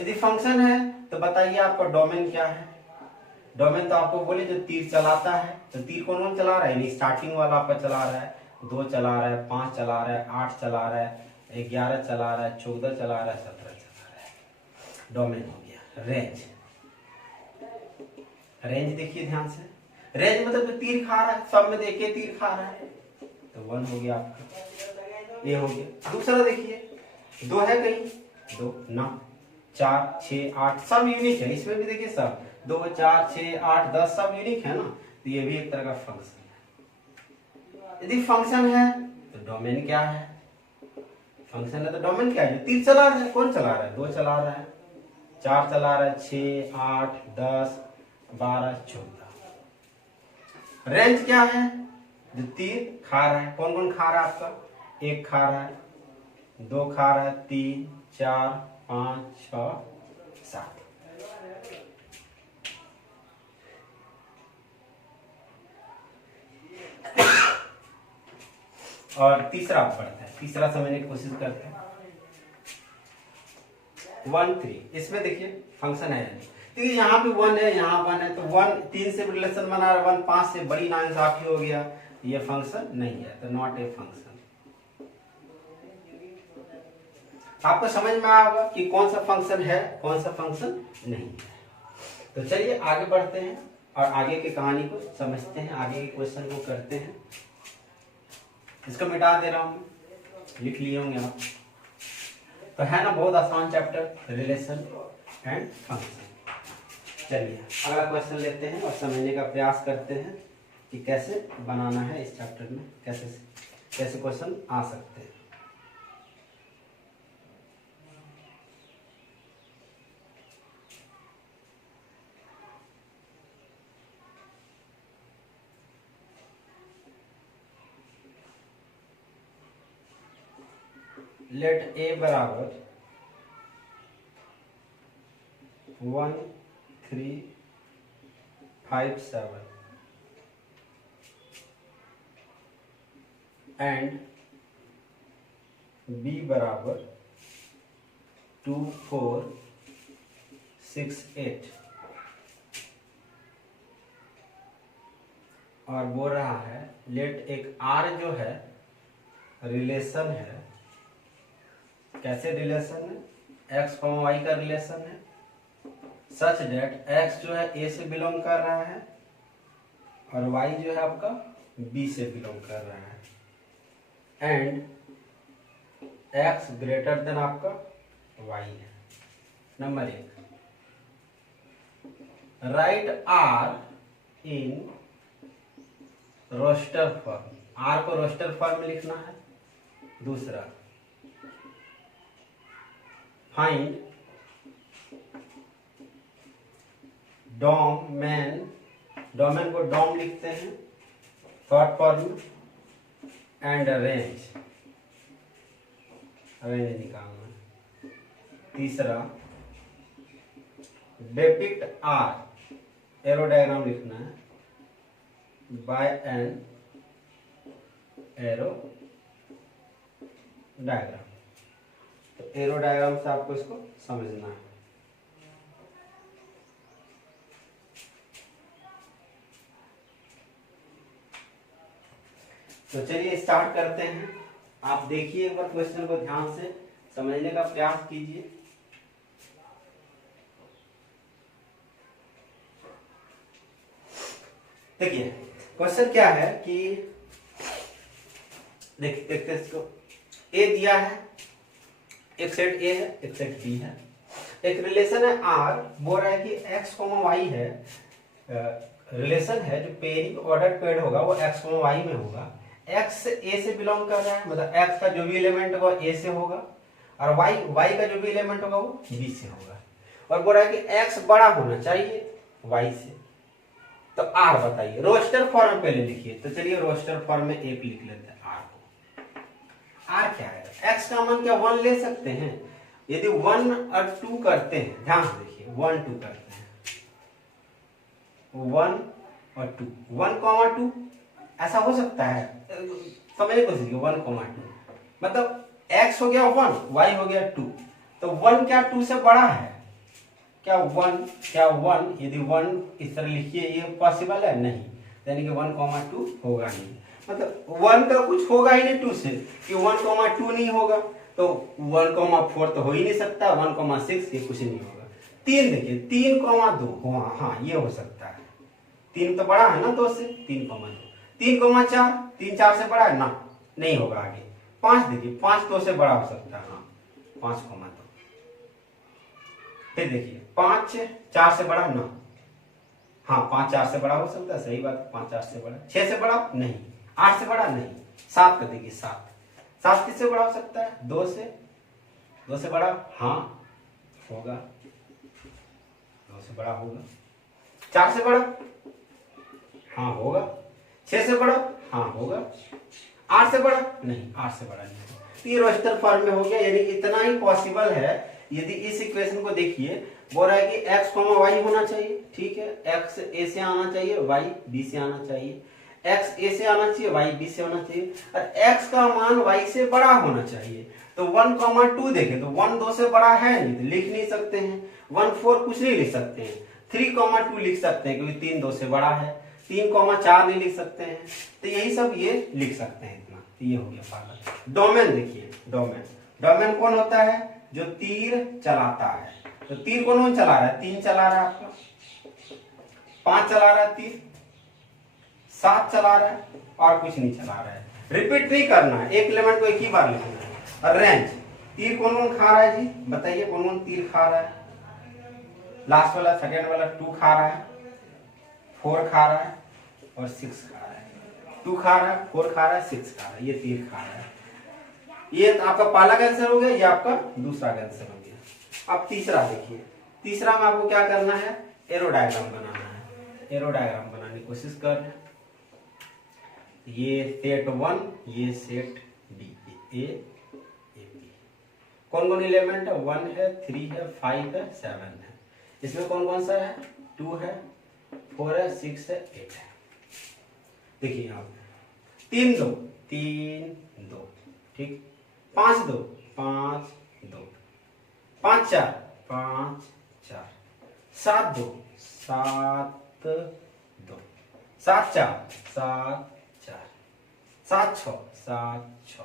यदि फंक्शन है तो बताइए आपका डोमेन क्या है। डोमेन तो आपको बोले जो तीर चलाता है, तो तीर कौन कौन चला रहा है, यानी स्टार्टिंग वाला आपका चला रहा है, 2 चला रहा है, 5 चला रहा है, 8 चला रहा है, 11 चला रहा है, 14 चला रहा है, 17 चला रहा है। डोमेन हो गया। रेंज, रेंज देखिए ध्यान से, रेंज मतलब जो तीर खा रहा है, सब में देखिए तीर खा रहा है, तो 1 हो गया आपका, ये हो गया। दूसरा देखिए 2 है कहीं, 2 ना, 4 6 8 सब यूनिक है, इसमें भी देखिए सब 2 4 6 8 10 सब यूनिक है ना, तो ये भी एक तरह का फंक्शन है। यदि फंक्शन है तो डोमेन क्या है, फंक्शन है तो डोमेन क्या है, जो तीर चला रहा है, कौन चला रहा है, 2 चला रहा है, 4 चला रहा है, 6 8 10 12 14। रेंज क्या है, जो तीर खा रहा है, कौन कौन खा रहा है आपका, 1 खा रहा है, 2 खा रहा है, 3 4 5 6 7। और तीसरा पढ़ते हैं, तीसरा समझने की कोशिश करते हैं। 1 3, इसमें देखिए फंक्शन है, तो यहाँ पे 1 है, यहाँ 1 है, तो 1 3 से रिलेशन बना रहा है, 1 5 से बड़ी नाइंसाफी हो गया, ये फंक्शन नहीं है, तो नॉट ए फंक्शन। आपको समझ में आया होगा कि कौन सा फंक्शन है, कौन सा फंक्शन नहीं है। तो चलिए आगे बढ़ते हैं और आगे की कहानी को समझते हैं, आगे के क्वेश्चन को करते हैं। इसको मिटा दे रहा हूं, लिख लिए होंगे आप, तो है ना बहुत आसान चैप्टर, रिलेशन एंड फंक्शन। चलिए अगला क्वेश्चन लेते हैं और समझने का प्रयास करते हैं कि कैसे बनाना है इस चैप्टर में, कैसे क्वेश्चन आ सकते हैं। लेट ए बराबर 1 3 5 7 एंड बी बराबर 2 4 6 8, और बोल रहा है लेट एक आर जो है रिलेशन है, कैसे रिलेशन है, x y का रिलेशन है, सच डेट x जो है a से बिलोंग कर रहा है और y जो है आपका b से बिलोंग कर रहा है, एंड x ग्रेटर देन आपका y है। Number 1, right r in roster form, r को रोस्टर फॉर्म में लिखना है। दूसरा, फाइंड डोमेन, डोमेन को डोम लिखते हैं शॉर्ट फॉर्म में, एंड रेंज, रेंज निकालना है। तीसरा, डिपिक्ट आर, एरो डायग्राम लिखना है बाय एन एरो डायग्राम। तो एरो डायग्राम से आपको इसको समझना है। तो चलिए स्टार्ट करते हैं। आप देखिए एक बार क्वेश्चन को ध्यान से समझने का प्रयास कीजिए। देखिए क्वेश्चन क्या है कि देखते हैं इसको। ए दिया है, एक सेट ए है, एक सेट बी है, एक रिलेशन है आर, बोल रहा है कि एक्स कोमा वाई है, रिलेशन है जो पेयरिंग ऑर्डर पेड होगा वो एक्स कोमा वाई में होगा। एक्स ए से बिलोंग कर रहा है, मतलब एक्स का जो भी एलिमेंट होगा ए से होगा, और वाई का जो भी एलिमेंट होगा वो बी से होगा। और बोल रहा है कि एक्स बड़ा होना चाहिए वाई से। तो आर बताइए, रोस्टर फॉर्म में पहले लिखिए। तो चलिए रोस्टर फॉर्म में एक लिख लेते हैं आर को। आर क्या है? एक्स का मान क्या 1 ले सकते हैं? यदि 1 और 2 करते हैं, ध्यान से देखिए, 1 2 करते हैं, 1 और 2, 1, 2 ऐसा हो सकता है? समझने को सीखिए। 1, 2 मतलब x हो गया 1, y हो गया 2, तो 1 क्या 2 से बड़ा है? क्या 1 यदि 1 इस तरह लिखिए, ये पॉसिबल है? नहीं, यानी कि 1, 2 होगा नहीं। मतलब 1 का कुछ होगा ही नहीं 2 से, कि 1, 2 नहीं होगा, तो 1, 4 तो हो ही नहीं सकता, 1, 6 ये कुछ नहीं होगा। 3 देखिए, 3, 2, हाँ ये हो सकता है। 3 तो बड़ा है ना 2 से, 3, 2, 3, 4, 3 4 से बड़ा है ना, नहीं होगा आगे। 5 देखिए, 5 2 से बड़ा हो सकता है, हाँ 5, 2। फिर देखिए 5 4 से बड़ा ना, हाँ 5 4 से बड़ा हो सकता है, सही बात, 5 4 से बड़ा। 6 से बड़ा नहीं, 8 से बड़ा नहीं, 7 कर देखिए, 7 किससे बड़ा हो सकता है? 2 से बड़ा, हाँ होगा, 2 से बड़ा होगा। 4 से बड़ा, हाँ होगा। 6 से बड़ा, हाँ होगा। 8 से बड़ा नहीं, 8 से बड़ा नहीं। ये रोस्टर फॉर्म में हो गया, यानी इतना ही पॉसिबल है। यदि इस इक्वेशन को देखिए, बोल रहा है कि x, y होना चाहिए, ठीक है, x a से आना चाहिए, y b से आना चाहिए, x a से आना चाहिए, y b से होना चाहिए, और x का मान y से बड़ा होना चाहिए। तो 1, 2 देखें तो 1 2 से बड़ा है नहीं, तो लिख नहीं सकते हैं। 1 4 कुछ नहीं लिख सकते हैं। 3, 2 लिख सकते हैं क्योंकि 3 2 से बड़ा है। 3, 4 नहीं लिख सकते हैं, तो यही सब ये लिख सकते हैं इतना। तो ये हो गया पार्ट। डोमेन देखिए, डोमेन कौन होता है? जो तीर चलाता है। तो तीर कौन चला रहा है? 3 चला रहा है आपका, 5 चला रहा है तीर, 7 चला रहा है, और कुछ नहीं चला रहा है। रिपीट नहीं करना है, एक एलिमेंट को एक ही बार लिखना है। और रेंज, तीर कौन खा रहा है जी? बताइए कौन तीर खा रहा है? लास्ट वाला, सेकेंड वाला 2 खा रहा है, 4 खा रहा है, और 6 खा रहा है। 2 खा रहा है, 4 खा रहा है, 6 खा रहा है, ये तीर खा रहा है। ये आपका पहला आंसर हो गया, ये आपका दूसरा आंसर हो गया। अब तीसरा देखिए, तीसरा में आपको क्या करना है? एरो डायग्राम बनाना है। एरो डायग्राम बनाने की कोशिश कर रहे हैं। ये सेट 1, ये सेट बी, ए बी। कौन कौन एलिमेंट है? 1 है, 3 है, 5 है, 7 है। इसमें कौन कौन सा है? 2 है, 4 है, 6 है, 8 है। देखिए यहाँ 3 2 3 2, ठीक। 5 2 5 2, 5 4 5 4, 7 2 7 2, 7 4 7 4, 7 6 7 6।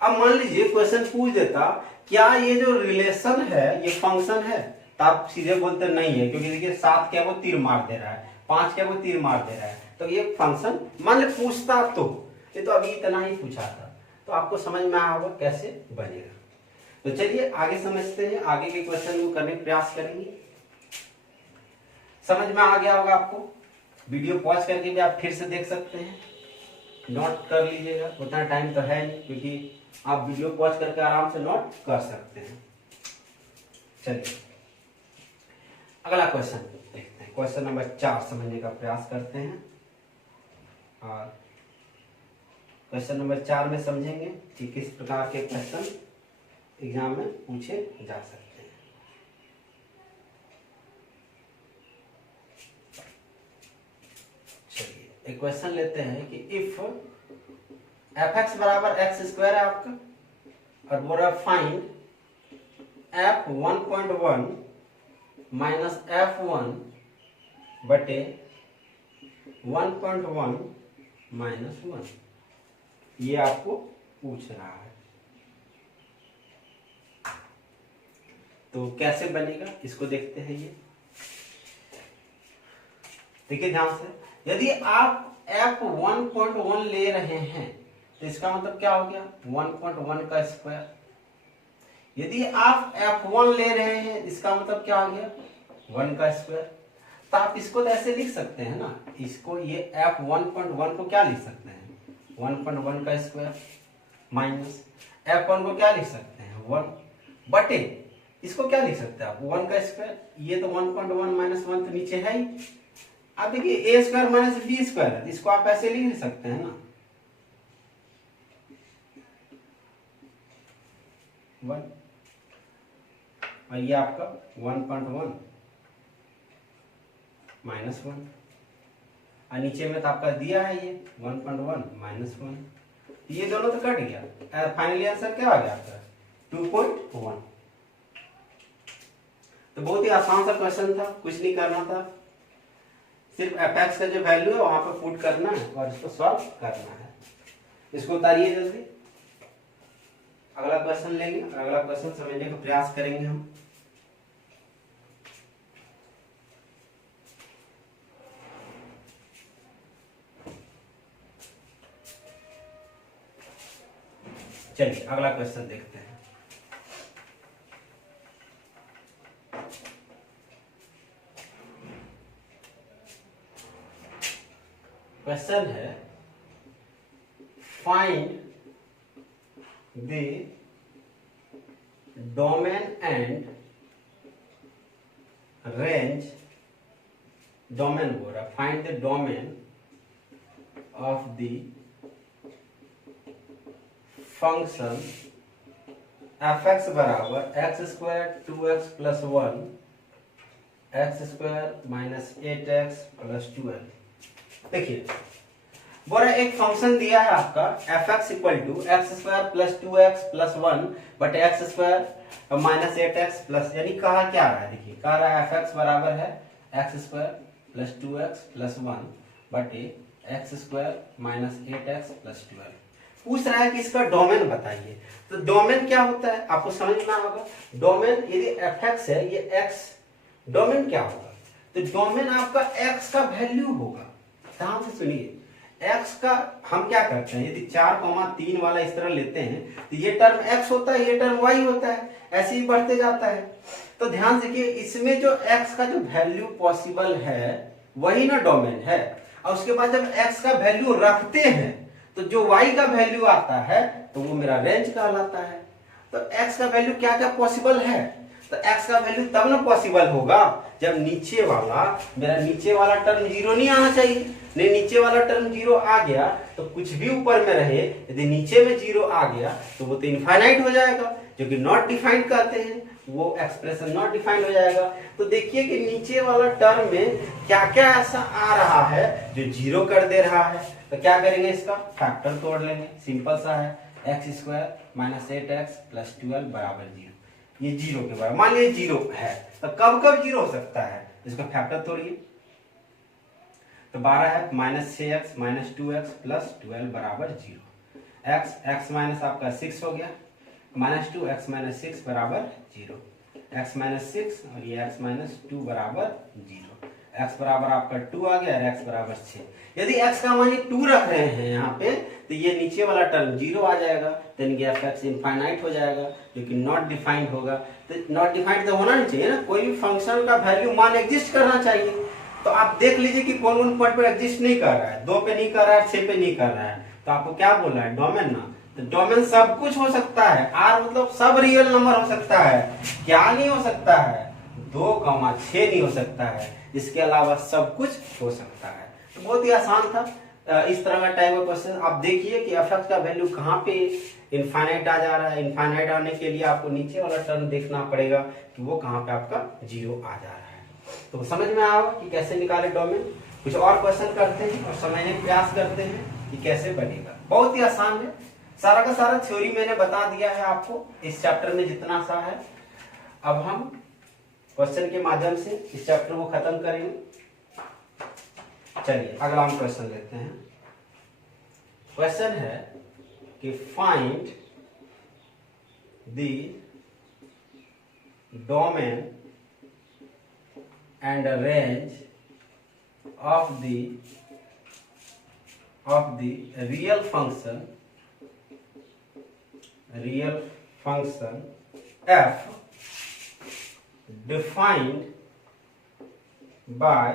अब मान लीजिए क्वेश्चन पूछ देता क्या ये जो रिलेशन है ये फंक्शन है, तो आप सीधे बोलते नहीं है, क्योंकि देखिए 7 क्या वो तीर मार दे रहा है, 5 क्या वो तीर मार दे रहा है, तो ये फंक्शन मान ली पूछता तो। ये तो अभी इतना ही पूछा था, तो आपको समझ में आया होगा कैसे बनेगा। तो चलिए आगे समझते हैं, आगे के क्वेश्चन को करने का प्रयास करेंगे। समझ में आ गया होगा आपको, वीडियो पॉज करके भी आप फिर से देख सकते हैं, नोट कर लीजिएगा, उतना टाइम तो है नहीं क्योंकि आप वीडियो पॉज करके आराम से नोट कर सकते हैं। चलिए अगला क्वेश्चन देखते हैं, क्वेश्चन नंबर 4 समझने का प्रयास करते हैं। और क्वेश्चन नंबर 4 में समझेंगे कि किस प्रकार के क्वेश्चन एग्जाम में पूछे जा सकते हैं। चलिए एक क्वेश्चन लेते हैं कि इफ f(x) बराबर x² है आपका, और बोल रहा फाइंड f(1.1) माइनस f(1) बटे 1.1 माइनस 1, ये आपको पूछ रहा है। तो कैसे बनेगा इसको देखते हैं। ये देखिए ध्यान से, यदि आप f(1.1) ले रहे हैं तो इसका मतलब क्या हो गया 1.1 का स्क्वायर। यदि आप f(1) ले रहे हैं इसका मतलब क्या हो गया 1 का स्क्वायर। तो आप इसको तो ऐसे लिख सकते हैं ना, इसको ये f(1.1) को क्या लिख सकते हैं 1.1 का स्क्वायर, माइनस f(1) को क्या लिख सकते हैं 1 बटे, इसको क्या लिख सकते हैं आप 1 का स्क्वायर। ये तो 1.1 माइनस 1 तो नीचे है ही। अब देखिए a² माइनस b² है, इसको आप ऐसे लिख सकते हैं ना 1, और ये आपका 1.1 माइनस 1, और नीचे में तो आपका दिया है ये 1.1 माइनस 1, ये दोनों तो कट गया। फाइनली आंसर क्या आ गया आपका 2.1। तो बहुत ही आसान सा क्वेश्चन था, कुछ नहीं करना था, सिर्फ f(x) का जो वैल्यू है वहां पर पुट करना है और इसको सॉल्व करना है। इसको उतारिए जल्दी, अगला क्वेश्चन लेंगे और अगला क्वेश्चन समझने का प्रयास करेंगे हम। चलिए अगला क्वेश्चन देखते हैं। क्वेश्चन है find the domain and range, domain बोल रहा, find the domain of the function f(x) बराबर x² 2x plus 1 x² minus 8x plus 12। देखिए बोला एक फंक्शन दिया है आपका f(x) equal to x² plus 2x plus 1 बटे x² माइनस 8x प्लस, यानी कहा क्या रहा है, देखिए कह रहा है f(x) बराबर है x² प्लस 2x प्लस 1 बटे x² माइनस 8x प्लस 12। पूछ रहा है कि इसका डोमेन बताइए। तो डोमेन क्या होता है आपको समझना होगा। डोमेन यदि f(x) है, ये x, डोमेन क्या होगा, तो डोमेन आपका x का वैल्यू होगा। ध्यान से सुनिए, x का हम क्या करते हैं, यदि 4,3 वाला इस तरह लेते हैं तो ये टर्म x होता है, ये टर्म y होता है, ऐसे ही बढ़ते जाता है। तो ध्यान से देखिए इसमें जो x का जो वैल्यू पॉसिबल है वही ना डोमेन है, और उसके बाद जब x का वैल्यू रखते हैं तो जो y का वैल्यू आता है तो वो मेरा रेंज कहलाता है। तो x का वैल्यू क्या क्या पॉसिबल है, तो x का वैल्यू तब ना पॉसिबल होगा जब नीचे वाला, मेरा नीचे वाला टर्म 0 नहीं आना चाहिए। नहीं, नीचे वाला टर्म 0 आ गया तो कुछ भी ऊपर में रहे, यदि नीचे में 0 आ गया तो वो तो इनफाइनाइट हो जाएगा, जो कि नॉट डिफाइंड कहते हैं, वो एक्सप्रेशन नॉट डिफाइंड हो जाएगा। तो देखिए कि नीचे वाला टर्म में क्या क्या ऐसा आ रहा है जो 0 कर दे रहा है। तो क्या करेंगे, इसका फैक्टर तोड़ लेंगे, सिंपल सा है, x² माइनस 8x प्लस 12 बराबर 0। ये 0 के बराबर, मान लीजिए 0 है, तो कब कब 0 हो सकता है, इसका फैक्टर तोड़िए। तो 12 है minus 6x minus 2x plus 12 बराबर 0। x माइनस आपका 6 हो गया, माइनस 2 x माइनस 6 बराबर 0, x माइनस 6 और ये x माइनस 2 बराबर 0। x बराबर आपका 2 आ गया और x बराबर 6। यदि x का मान 2 रख रहे हैं यहाँ पे तो ये नीचे वाला टर्म 0 आ जाएगा, यानी कि fx इनफाइनाइट हो जाएगा, जो कि नॉट डिफाइंड होगा। तो नॉट डिफाइंड तो होना नहीं चाहिए ना, कोई भी फंक्शन का वैल्यू मान एग्जिस्ट करना चाहिए। तो आप देख लीजिए कि कौन कौन पॉइंट पर एग्जिस्ट नहीं कर रहा है, 2 पे नहीं कर रहा है, 6 पे नहीं कर रहा है। तो आपको क्या बोलना है, डोमेन ना। तो डोमेन सब कुछ हो सकता है, आर मतलब सब रियल नंबर हो सकता है। क्या नहीं हो सकता है, 2,6 नहीं हो सकता है, इसके अलावा सब कुछ हो सकता है। तो बहुत ही आसान था। इस तरह का टाइप का क्वेश्चन आप देखिए कि एफ का वैल्यू कहाँ पे इनफाइनाइट आ जा रहा है। इनफाइनाइट आने के लिए आपको नीचे वाला टर्म देखना पड़ेगा कि वो कहाँ पे आपका 0 आ जा रहा है। तो समझ में आया कि कैसे निकाले डोमेन। कुछ और क्वेश्चन करते हैं और समझने का प्रयास करते हैं कि कैसे बनेगा। बहुत ही आसान है, सारा का सारा थ्योरी मैंने बता दिया है आपको इस चैप्टर में जितना सा है। अब हम क्वेश्चन के माध्यम से इस चैप्टर को खत्म करेंगे। चलिए अगला हम क्वेश्चन लेते हैं। क्वेश्चन है कि find the domain and range of the real function f defined by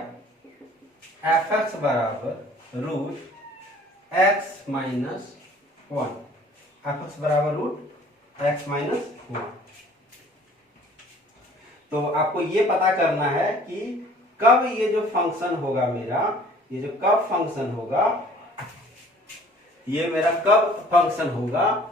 fx बराबर रूट x माइनस 1, fx बराबर रूट x माइनस 1। तो आपको ये पता करना है कि कब ये जो फंक्शन होगा मेरा, ये जो कब फंक्शन होगा, ये मेरा कब फंक्शन होगा,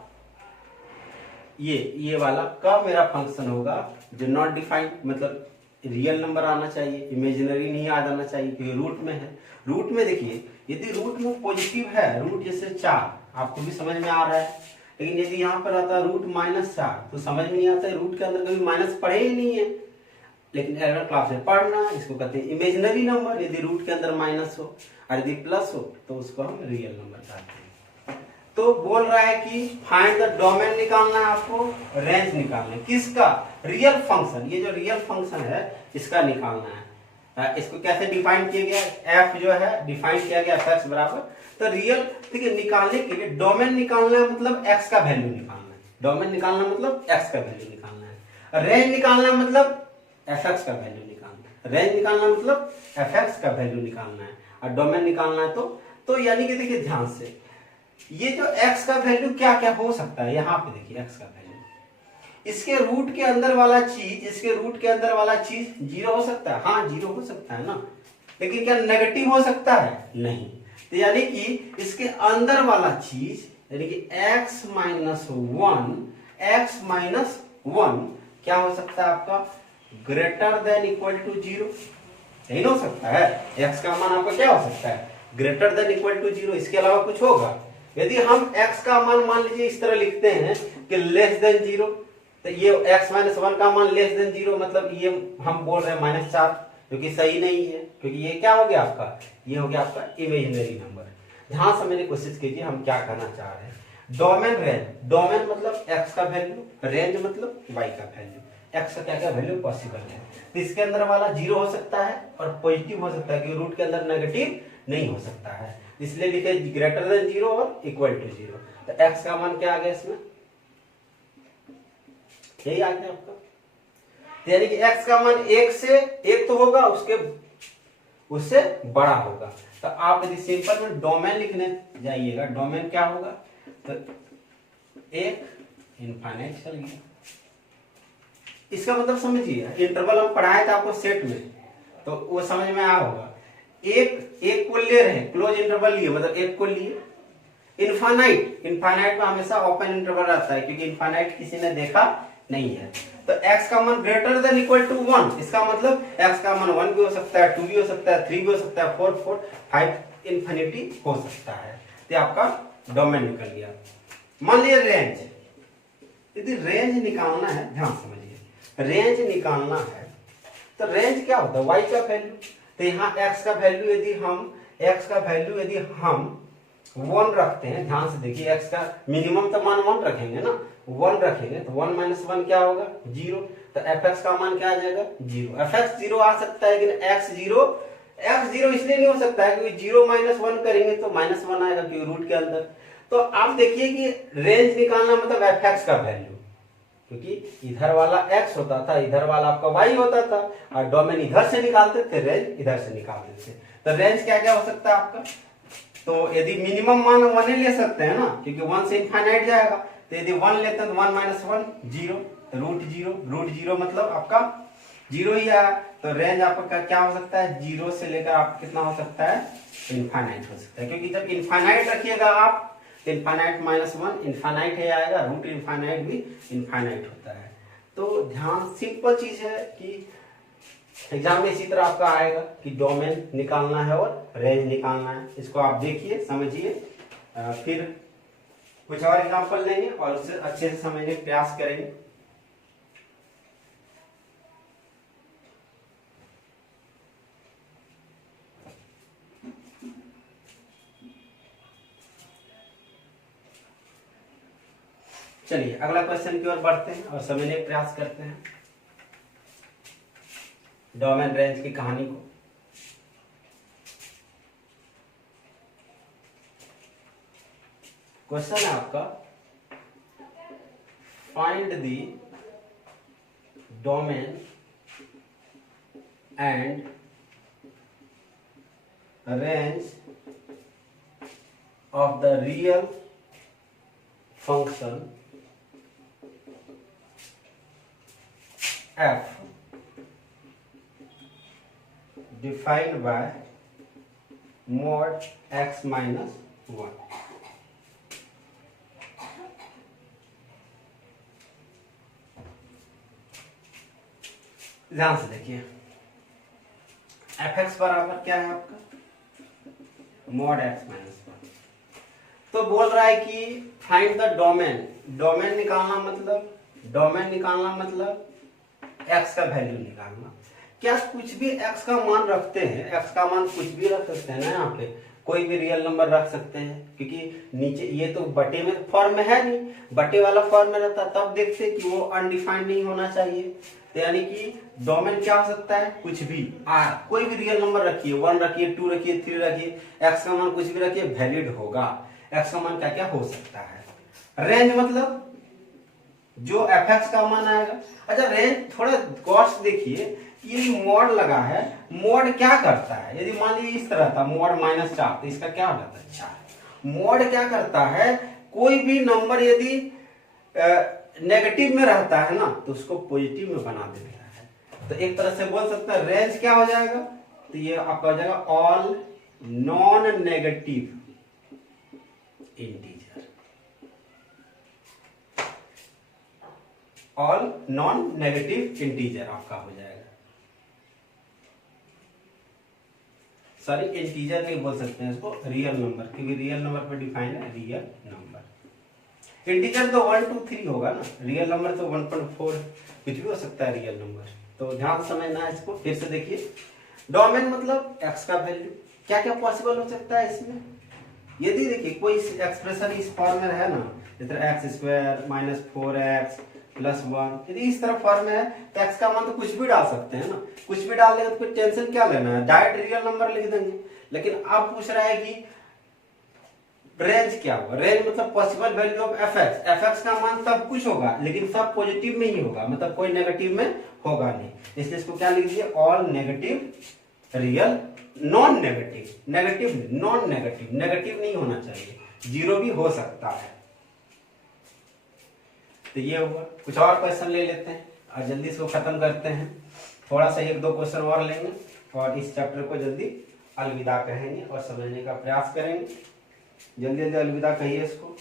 ये वाला कब मेरा फंक्शन होगा जो नॉट डिफाइंड, मतलब रियल नंबर आना चाहिए, इमेजिनरी नहीं आ जाना चाहिए, क्योंकि रूट में है। रूट में देखिए, यदि रूट में पॉजिटिव है, रूट जैसे 4 आपको भी समझ में आ रहा है, लेकिन यदि यहाँ पर आता रूट -4 तो समझ में नहीं आता है। रूट के अंदर कभी माइनस पढ़े ही नहीं है, लेकिन अगला क्लास में पढ़ना। इसको कहते हैं इमेजिनरी नंबर। यदि रूट के अंदर माइनस हो और यदि प्लस हो तो उसको हम रियल नंबर कहते हैं। तो बोल रहा है कि फाइंड द डोमेन निकालना है आपको, रेंज निकालना है किसका, रियल फंक्शन। ये जो रियल फंक्शन है इसका निकालना है। इसको कैसे डिफाइन किया गया, एफ जो है डिफाइन किया गया एफ बराबर। तो रियल ठीक है, निकालने के लिए डोमेन निकालना है, मतलब एक्स का वैल्यू निकालना है। डोमेन निकालना मतलब एक्स का वैल्यू निकालना है। रेंज निकालना मतलब fx का वैल्यू निकालना है। रेंज निकालना मतलब fx का वैल्यू निकालना है, और डोमेन निकालना है। तो यानी कि देखिए ध्यान से, ये जो x का वैल्यू क्या क्या हो सकता है, यहाँ पे देखिए x का वैल्यू, इसके रूट के अंदर वाला चीज 0 हो सकता है। हाँ 0 हो सकता है ना, लेकिन क्या नेगेटिव हो सकता है, नहीं। तो यानी कि इसके अंदर वाला चीज यानी कि x माइनस 1 क्या हो सकता है आपका, ग्रेटर देन इक्वल टू 0। नहीं हो सकता है, x का मान आपका क्या हो सकता है, ग्रेटर देन इक्वल टू 0। इसके अलावा कुछ होगा। यदि हम x का मान मान लीजिए इस तरह लिखते हैं कि लेस देन 0, तो ये x माइनस 1 का मान लेस देन 0, मतलब ये हम बोल रहे हैं -4, जो कि सही नहीं है, क्योंकि ये क्या हो गया आपका, ये हो गया आपका इमेजिनरी नंबर। ध्यान से मेरी कोशिश कीजिए हम क्या कहना चाह रहे हैं। डोमेन रेंज, डोमेन मतलब x का वैल्यू, रेंज मतलब y का वैल्यू। x का क्या क्या वैल्यू पॉसिबल है, तो इसके अंदर वाला 0 हो सकता है और पॉजिटिव हो सकता है, क्योंकि रूट के अंदर नेगेटिव नहीं हो सकता है, इसलिए लिखे ग्रेटर देन 0 और इक्वल टू 0। तो x का मान क्या आ गया इसमें, यही आ गया आपका। तो यानी कि x का मान 1 तो होगा, उससे बड़ा होगा। तो आप यदि सिंपल में डोमेन लिखने जाइएगा, डोमेन क्या होगा, तो 1 इनफाइनाइट चल गया। इसका मतलब समझिए, इंटरवल हम पढ़ाए थे आपको सेट में, तो वो समझ में आया होगा। एक को ले रहे, क्लोज इंटरवल लिए, मतलब 1 को लिए। इनफाइनाइट में हमेशा ओपन इंटरवल रहता है, क्योंकि इनफाइनाइट किसी ने देखा नहीं है। तो x का मान ग्रेटर देन इक्वल टू 1, इसका मतलब x का मान 1 भी हो सकता है, 2 भी हो सकता है, 3 भी हो सकता है, 4 5 इन्फिनिटी हो सकता है। तो आपका डोमेन निकल गया। मान लीजिए रेंज, यदि रेंज निकालना है, ध्यान समझिए, रेंज निकालना है तो रेंज क्या होता है, y का वैल्यू। तो यहाँ x का वैल्यू यदि हम 1 रखते हैं, ध्यान से देखिए, x का मिनिमम तो मान 1 रखेंगे ना, 1 रखेंगे तो 1 माइनस 1 क्या होगा, 0। तो fx का मान क्या आ जाएगा, 0। fx 0 आ सकता है, लेकिन x 0 एक्स जीरो इसलिए नहीं हो सकता है क्योंकि जीरो माइनस वन करेंगे तो माइनस वन आएगा क्योंकि रूट के अंदर। तो आप देखिए कि रेंज निकालना मतलब एफ एक्स का वैल्यू, क्योंकि इधर वाला x होता था, इधर वाला आपका y होता था, और डोमेन इधर से निकालते थे, रेंज इधर से निकालते थे। तो रेंज क्या क्या हो सकता है आपका, तो यदि मिनिमम मान वन ही ले सकते हैं ना, क्योंकि वन से इनफाइनाइट जाएगा, तो यदि वन लेते हैं तो वन माइनस वन जीरो, तो रूट जीरो मतलब आपका जीरो ही आया। तो रेंज आपका क्या हो सकता है, जीरो से लेकर आप कितना हो सकता है, इनफाइनाइट हो सकता है, क्योंकि जब इनफाइनाइट रखिएगा आप तो इनफाइनाइट माइनस वन इनफाइनाइट ही आएगा, रूट इनफाइनाइट भी इनफाइनाइट होता है। तो ध्यान, सिंपल चीज है कि एग्जाम में इसी तरह आपका आएगा कि डोमेन निकालना है और रेंज निकालना है। इसको आप देखिए, समझिए, फिर कुछ और एग्जांपल लेंगे और उसे अच्छे से समझने का प्रयास करेंगे। चलिए अगला क्वेश्चन की ओर बढ़ते हैं और समझने का प्रयास करते हैं डोमेन रेंज की कहानी को। क्वेश्चन है आपका, find the domain and range of the real function f defined by mod x minus 1। ध्यान से देखिए, एफ एक्स बराबर क्या है आपका, mod x माइनस 1। तो बोल रहा है कि फाइंड द डोमेन, डोमेन निकालना मतलब x का वैल्यू निकालना। क्या कुछ भी x का मान रखते हैं, x का मान कुछ भी रख सकते हैं ना, यहाँ पे कोई भी रियल नंबर रख सकते हैं, क्योंकि नीचे ये तो बटे में फॉर्म में है नहीं, बटे वाला फॉर्म में रहता, तब देखते कि वो अनडिफाइंड नहीं होना चाहिए। तो यानी कि डोमेन क्या हो सकता है, कुछ भी r, कोई भी रियल नंबर रखिए, 1 रखिए, 2 रखिए, 3 रखिए, x का मान कुछ भी रखिए, वैलिड होगा। x का मान क्या क्या हो सकता है। रेंज मतलब जो एफ एक्स का मान आएगा। अच्छा, रेंज थोड़ा गौर से देखिए, ये मॉड लगा है, मॉड क्या करता है, यदि मान लीजिए इस तरह था मॉड माइनस 4, तो इसका क्या हो जाता है 4। मॉड क्या करता है, कोई भी नंबर यदि नेगेटिव में रहता है ना, तो उसको पॉजिटिव में बना देता है। तो एक तरह से बोल सकते हैं रेंज क्या हो जाएगा, तो ये आपका हो जाएगा all non negative integer, all non negative integer आपका हो जाएगा। सॉरी, इंटीजर नहीं बोल सकते हैं इसको, रियल नंबर, क्योंकि रियल नंबर पे डिफाइन है रियल नंबर। इंटीजर तो 1 2 3 होगा ना, रियल नंबर तो 1.4 कुछ भी हो सकता है रियल नंबर। तो ध्यान समझना है इसको। फिर से देखिए, डोमेन मतलब x का वैल्यू, क्या क्या पॉसिबल हो सकता है इसमें। यदि देखिए कोई एक्सप्रेशन इस फॉर्म में है ना, जैसे x square minus 4x plus 1, यदि इस तरह फॉर्म में है तो x का मान तो कुछ भी डाल सकते हैं ना, कुछ भी डाल देंगे तो कोई टेंशन क्या लेना है, डायरेक्ट रियल नंबर लिख देंगे। लेकिन अब पूछ रहा है कि रेंज क्या होगा, रेंज मतलब possible value of F x, F X का मान सब कुछ होगा लेकिन सब पॉजिटिव में ही होगा, मतलब कोई नेगेटिव में होगा नहीं, इसलिए इसको क्या लिख दिए, all negative real non negative, negative non negative, negative नहीं होना चाहिए, जीरो भी हो सकता है। तो ये हुआ। कुछ और क्वेश्चन ले लेते हैं और जल्दी इसको खत्म करते हैं, थोड़ा सा 1 2 क्वेश्चन और लेंगे और इस चैप्टर को जल्दी अलविदा कहेंगे और समझने का प्रयास करेंगे। जल्दी जल्दी अलविदा कहिए इसको।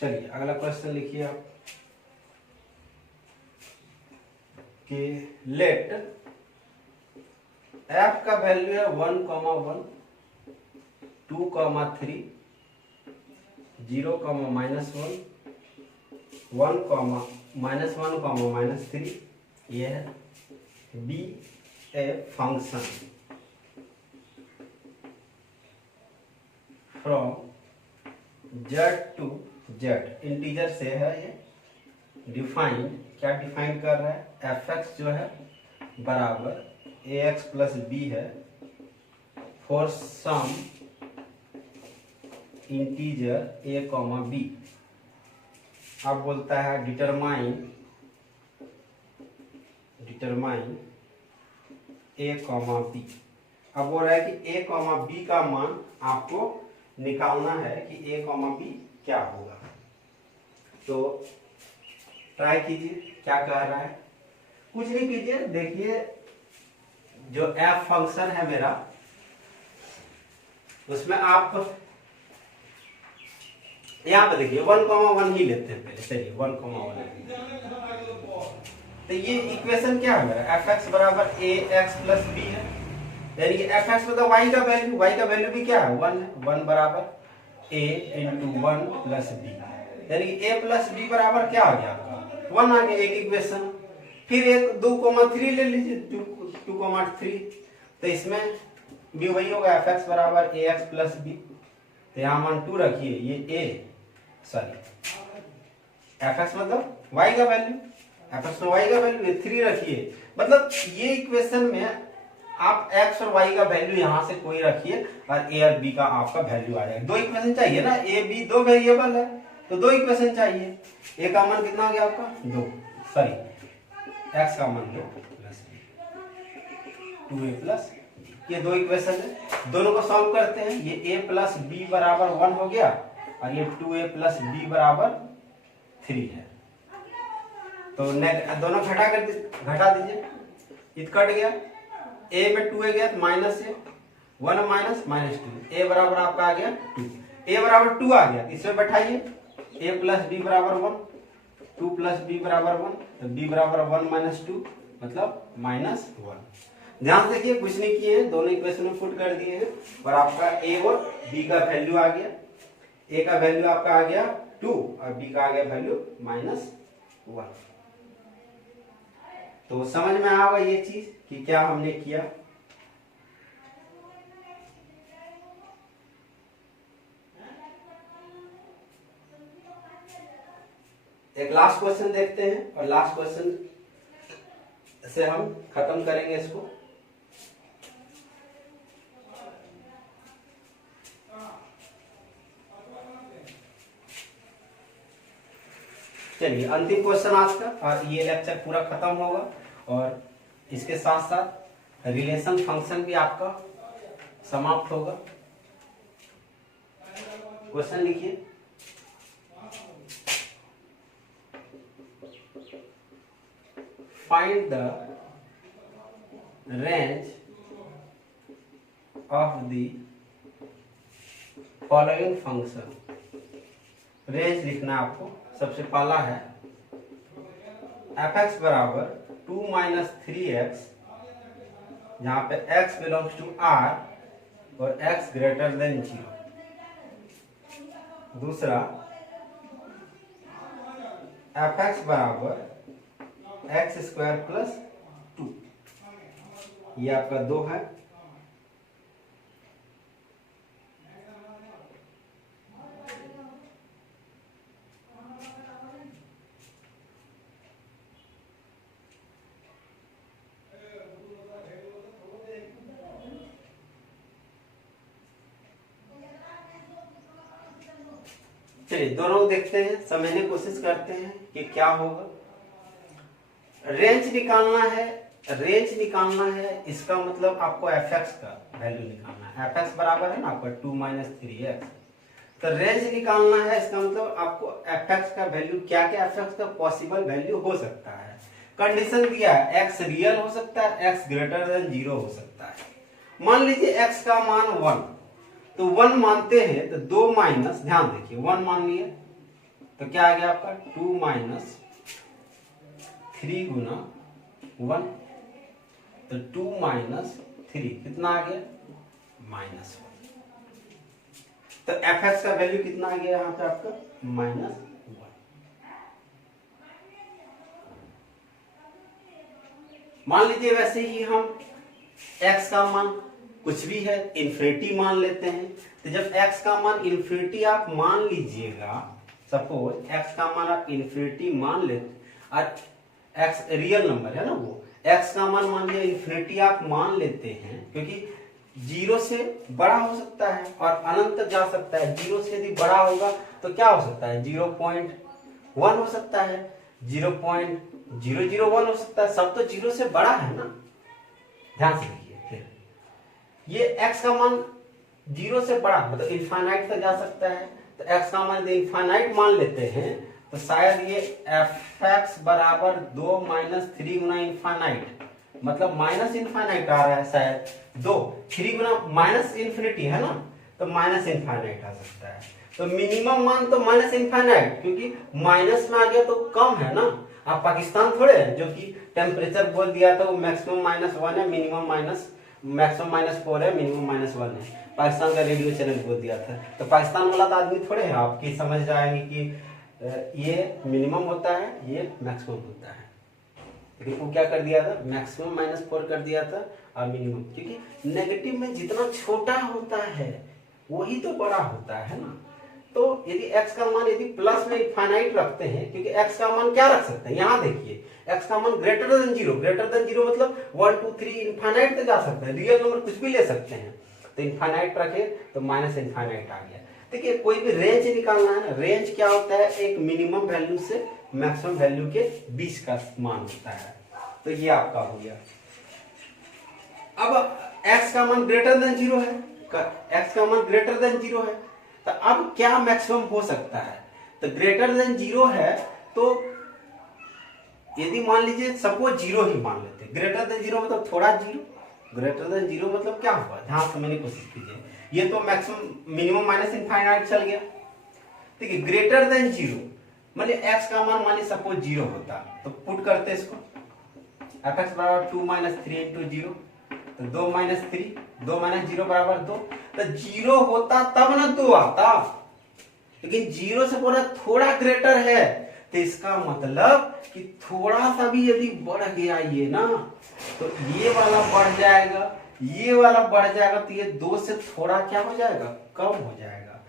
चलिए अगला क्वेश्चन लिखिए आप कि लेट f का वैल्यू है 1, 1, 2, 3, 0, -1, 1, -1, -3, ये है be a function from z to z, integer से है ये, डिफाइंड, क्या डिफाइन कर रहा है, fx जो है बराबर ax प्लस b है for some integer a, b। अब बोलता है डिटरमाइन a, b। अब बोल रहा है कि a, b का मान आपको निकालना है कि a, b क्या होगा। तो ट्राई कीजिए, क्या कह रहा है, कुछ नहीं कीजिए, देखिए जो f फंक्शन है मेरा उसमें आप यहाँ पे देखिए 1, 1 ही लेते हैं पहले, चलिए 1, 1। तो ये इक्वेशन क्या है, fx बराबर ax प्लस b है, यानी कि fx मतलब y का वैल्यू भी क्या है 1 है, 1 बराबर a इंटू 1 प्लस b, यानी कि a प्लस b बराबर क्या आ गया आपका 1 आ गया, एक इक्वेशन। फिर एक 2, 3 ले लीजिए, 2, 3, तो इसमें भी वही होगा fx बराबर ax प्लस b, तो यहाँ मान 2 रखिए, ये fx मतलब y का वैल्यू, fx में y का वैल्यू, ये 3 रखिए, मतलब ये इक्वेशन में आप x और y का वैल्यू यहाँ से कोई रखिए और a और b का आपका वैल्यू आ जाएगा। 2 इक्वेशन चाहिए ना, a b 2 वेरिएबल है तो 2 इक्वेशन चाहिए। a का मान कितना हो गया आपका 2, x का मान 2 प्लस 2a प्लस, ये 2 इक्वेशन है, दोनों को सॉल्व करते हैं। ये a प्लस b बराबर 1 हो गया और ये 2a प्लस b बराबर 3 है। तो दोनों घटा दीजिए, इत कट गया, a में 2a गया तो माइनस है, 1 माइनस -2, a बराबर आपका आ गया 2, a बराबर 2 आ गया, इसमें बैठाइए, a प्लस b बराबर 1, 2 प्लस b बराबर 1, तो b बराबर 1 -2 मतलब -1। ध्यान से देखिए, कुछ नहीं किए हैं, दोनों इक्वेशन में पुट कर दिए हैं और आपका a और b का वैल्यू आ गया। a का वैल्यू आपका आ गया 2 और b का आ गया वैल्यू -1। तो समझ में आएगा ये चीज कि क्या हमने किया। एक लास्ट क्वेश्चन देखते हैं और लास्ट क्वेश्चन से हम खत्म करेंगे इसको। चलिए अंतिम क्वेश्चन आज का, और ये लेक्चर पूरा खत्म होगा और इसके साथ साथ रिलेशन फंक्शन भी आपका समाप्त होगा। क्वेश्चन लिखिए, find the range of the following function. Range लिखना है आपको। सबसे पहला है fx बराबर 2 - 3x, जहां पे x बिलोंग्स टू r और x ग्रेटर देन 0। दूसरा fx बराबर x² प्लस 2, ये आपका 2 है। चलिए दोनों देखते हैं, समझने की कोशिश करते हैं कि क्या होगा। रेंज निकालना है, इसका मतलब आपको fx का वैल्यू निकालना है। fx बराबर है ना आपका 2 - 3x, तो रेंज निकालना है, इसका मतलब आपको fx का वैल्यू क्या fx का पॉसिबल वैल्यू हो सकता है। कंडीशन दिया है x रियल हो सकता है, x ग्रेटर देन 0 हो सकता है। मान लीजिए x का मान 1, तो 1 मानते हैं तो 2 माइनस, ध्यान देखिए 1 मान लिए तो क्या आ गया आपका 2 माइनस 3 गुना 1, तो 2 माइनस 3 कितना आ गया -1। तो एफ एक्स का वैल्यू कितना आ गया यहाँ पे आपका -1। मान लीजिए वैसे ही हम x का मान कुछ भी है इन्फिनिटी मान लेते हैं। तो जब x का मान इन्फिनिटी आप मान लीजिएगा, सपोज x का मान आप इन्फिनिटी मान लेते और x रियल नंबर है ना, वो x का मान लिया इन्फिनिटी आप मान लेते हैं, क्योंकि 0 से बड़ा हो सकता है और अनंत तक जा सकता है। 0 से यदि बड़ा होगा तो क्या हो सकता है 0.1 हो सकता है, 0.001 हो सकता है, सब तो 0 से बड़ा है ना। ध्यान से देखिए, फिर ये x का मान 0 से बड़ा मतलब इनफाइनाइट तक जा सकता है। तो x का मान इनफाइनाइट मान लेते हैं तो शायद ये fx बराबर 2 माइनस 3 गुना इनफाइनाइट, मतलब माइनस इनफाइनाइट आ रहा है शायद 2, 3 गुना माइनस इन्फिनिटी है ना, तो माइनस इनफाइनाइट आ सकता है। तो मिनिमम मान तो माइनस इनफाइनाइट, क्योंकि माइनस में आ गया तो कम है ना। आप पाकिस्तान थोड़े है जो कि टेम्परेचर बोल दिया था वो मैक्सिमम -1 है, मैक्सिमम -4 है, मिनिमम -1 है। पाकिस्तान का रेडियो चैनल बोल दिया था। तो पाकिस्तान वाला तो आदमी थोड़े है आपकी समझ जाएंगे कि ये मिनिमम होता है, ये मैक्सिमम होता है। लेकिन वो क्या कर दिया था, मैक्सिमम -4 कर दिया था और मिनिमम, क्योंकि नेगेटिव में जितना छोटा होता है वही तो बड़ा होता है ना। तो यदि x का मान यदि प्लस में इनफाइनाइट रखते हैं, क्योंकि x का मान क्या रख सकते हैं, यहाँ देखिए x का मान ग्रेटर देन 0 मतलब 1 2 3 इनफाइनाइट तक जा सकता है, रियल नंबर कुछ भी ले सकते हैं। तो इनफाइनाइट रखे तो माइनस इनफाइनाइट आ गया। देखिए कोई भी रेंज निकालना है ना, रेंज क्या होता है, एक मिनिमम वैल्यू से मैक्सिमम वैल्यू के बीच का मान होता है। तो ये आपका हो गया। अब x का मान ग्रेटर देन 0 है, x का मान ग्रेटर देन 0 है, तो अब क्या मैक्सिमम हो सकता है, तो ग्रेटर देन 0 है। तो यदि मान लीजिए सपोज 0 ही मान लेते, ग्रेटर देन 0 मतलब थोड़ा 0, ग्रेटर देन 0 मतलब क्या हुआ, ध्यान समझने की कोशिश कीजिए। ये तो मैक्सिमम मिनिमम माइनस इनफाइनाइट चल गया। ठीक है, ग्रेटर देन 0 मतलब x का मान मान लीजिए सपोज 0 होता, तो पुट करते इसको, fx बराबर 2 माइनस 3 इंटू 0, तो 2 माइनस 3, 2 माइनस 0 बराबर 2। तो 0 होता तब ना 2 आता, लेकिन 0 से पूरा थोड़ा ग्रेटर है, तो इसका मतलब कि थोड़ा सा भी यदि बढ़ गया ये ना, तो ये वाला बढ़ जाएगा, ये वाला बढ़ जाएगा, तो ये 2 से थोड़ा क्या हो जाएगा, कम हो जाएगा।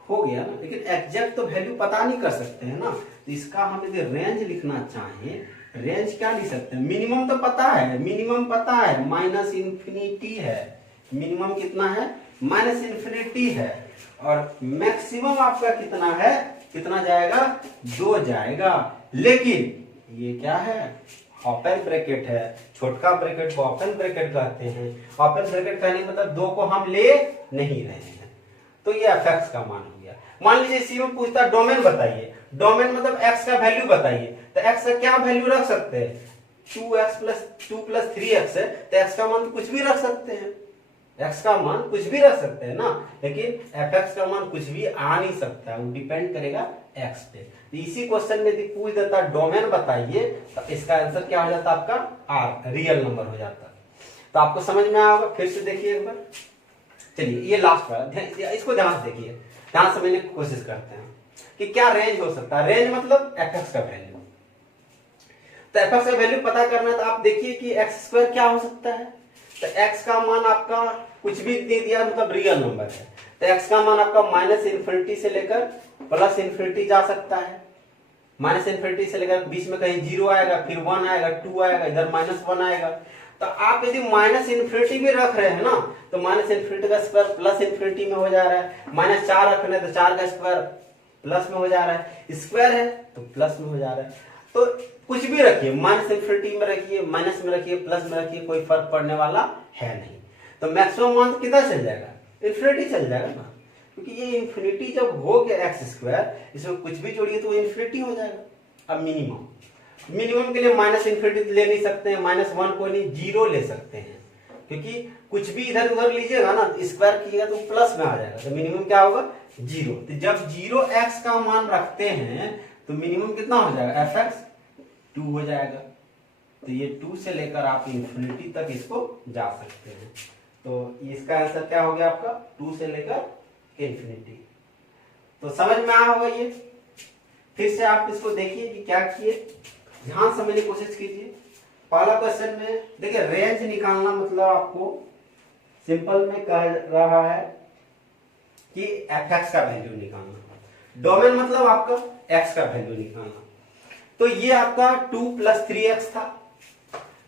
हो गया ना, लेकिन एग्जैक्ट तो वैल्यू पता नहीं कर सकते हैं ना। तो इसका हम यदि रेंज लिखना चाहें, रेंज क्या लिख सकते हैं, मिनिमम तो पता है, मिनिमम पता है माइनस इन्फिनिटी है, मिनिमम कितना है माइनस इन्फिनिटी है, और मैक्सिमम आपका कितना है, कितना जाएगा 2 जाएगा। लेकिन ये क्या है, ओपन ब्रैकेट है, छोटका ब्रैकेट को ओपन ब्रैकेट कहते हैं। ओपन ब्रैकेट कहने मतलब 2 को हम ले नहीं रहे हैं। तो ये fx का मान हो गया। मान लीजिए इसी में पूछता डोमेन बताइए, डोमेन मतलब x का वैल्यू बताइए, तो x का क्या वैल्यू रख सकते हैं, 2x प्लस 2 प्लस 3x है, तो x का मान तो कुछ भी रख सकते हैं, x का मान कुछ भी रख सकते हैं ना। लेकिन fx का मान कुछ भी आ नहीं सकता, वो डिपेंड करेगा x पे। तो इसी क्वेश्चन में यदि पूछ देता डोमेन बताइए, तो इसका आंसर क्या हो जाता आपका r, रियल नंबर हो जाता। तो आपको समझ में आया होगा, फिर से देखिए एक बार। चलिए ये लास्ट वाला, इसको ध्यान से देखिए, ध्यान समझने की कोशिश करते हैं कि क्या रेंज हो सकता है। रेंज मतलब fx का वैल्यू, तो fx का वैल्यू पता करना है तो आप देखिए कि x² क्या हो सकता है। तो x का मान आपका कुछ भी दे दिया मतलब रियल नंबर है, तो x का मान आपका माइनस इन्फिनिटी से लेकर प्लस इन्फिनिटी जा सकता है। माइनस इन्फिनिटी से लेकर बीच में कहीं 0 आएगा, फिर 1 आएगा, 2 आएगा, इधर -1 आएगा। तो आप यदि माइनस इन्फिनिटी भी रख रहे हैं ना, तो माइनस इन्फिनिटी का स्क्वायर प्लस इन्फिनिटी में हो जा रहा है, -4 रख रहे हैं तो 4 का स्क्वायर प्लस में हो जा रहा है, स्क्वायर है तो प्लस में हो जा रहा है। तो कुछ भी रखिए, माइनस इन्फिनिटी में रखिए, माइनस में रखिए, प्लस में रखिए, कोई फर्क पड़ने वाला है नहीं। तो मैक्सिमम मान कितना चल जाएगा, इन्फिनिटी चल जाएगा ना, क्योंकि ये इन्फिनिटी जब हो गया x², इसमें कुछ भी जोड़िए तो इन्फिनिटी हो जाएगा। अब मिनिमम के लिए माइनस इन्फिनिटी ले नहीं सकते हैं, -1 को नहीं 0 ले सकते हैं, क्योंकि कुछ भी इधर उधर लीजिएगा ना, स्क्वायर कीजिएगा तो प्लस में आ जाएगा, तो मिनिमम क्या होगा 0। तो जब 0x का मान रखते हैं तो मिनिमम कितना हो जाएगा fx 2 हो जाएगा। तो ये 2 से लेकर आप इंफिनिटी तक इसको जा सकते हैं। तो इसका आंसर क्या हो गया आपका 2 से लेकर इंफिनिटी। तो समझ में आया होगा ये। फिर से आप इसको देखिए कि क्या किए, ध्यान समझने की कोशिश कीजिए। पहला क्वेश्चन में देखिए रेंज निकालना मतलब आपको सिंपल में कह रहा है कि fx का वैल्यू निकालना, डोमेन मतलब आपका x का वैल्यू निकालना। तो ये आपका 2 + 3x था,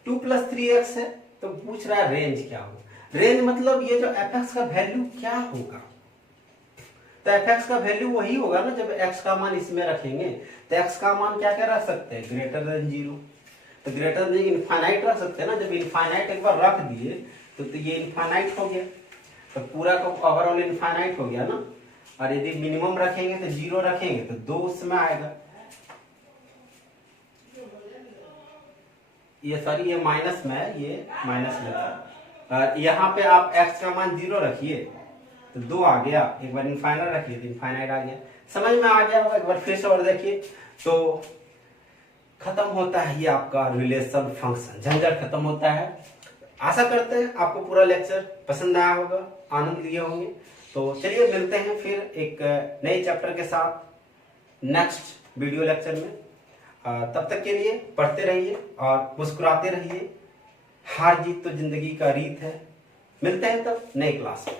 2 + 3x है, तो पूछ रहा है रेंज क्या होगा। रेंज मतलब ये जो fx का वैल्यू क्या होगा, तो fx का वैल्यू वही होगा ना जब x का मान इसमें रखेंगे। तो x का मान क्या क्या रख सकते हैं, ग्रेटर देन 0। तो ग्रेटर देन इनफाइनाइट रख सकते हैं ना, जब इनफाइनाइट एक बार रख दिए तो ये इनफाइनाइट हो गया, तो पूरा का ओवरऑल इनफाइनाइट हो गया ना। और यदि मिनिमम रखेंगे तो 0 रखेंगे तो 2 उसमें आएगा। ये सॉरी ये माइनस में है, ये माइनस में था। यहाँ पे आप x का मान 0 रखिए तो 2 आ गया, एक बार इनफाइनाइट रखिए तो इनफाइनाइट आ गया। समझ में आ गया होगा। एक बार फिर से और देखिए तो खत्म होता है ये आपका रिलेशन फंक्शन, झंझट खत्म होता है। आशा करते हैं आपको पूरा लेक्चर पसंद आया होगा, आनंद लिए होंगे। तो चलिए मिलते हैं फिर एक नए चैप्टर के साथ नेक्स्ट वीडियो लेक्चर में। तब तक के लिए पढ़ते रहिए और मुस्कुराते रहिए। हार जीत तो जिंदगी का रीत है। मिलते हैं तब नए क्लास में।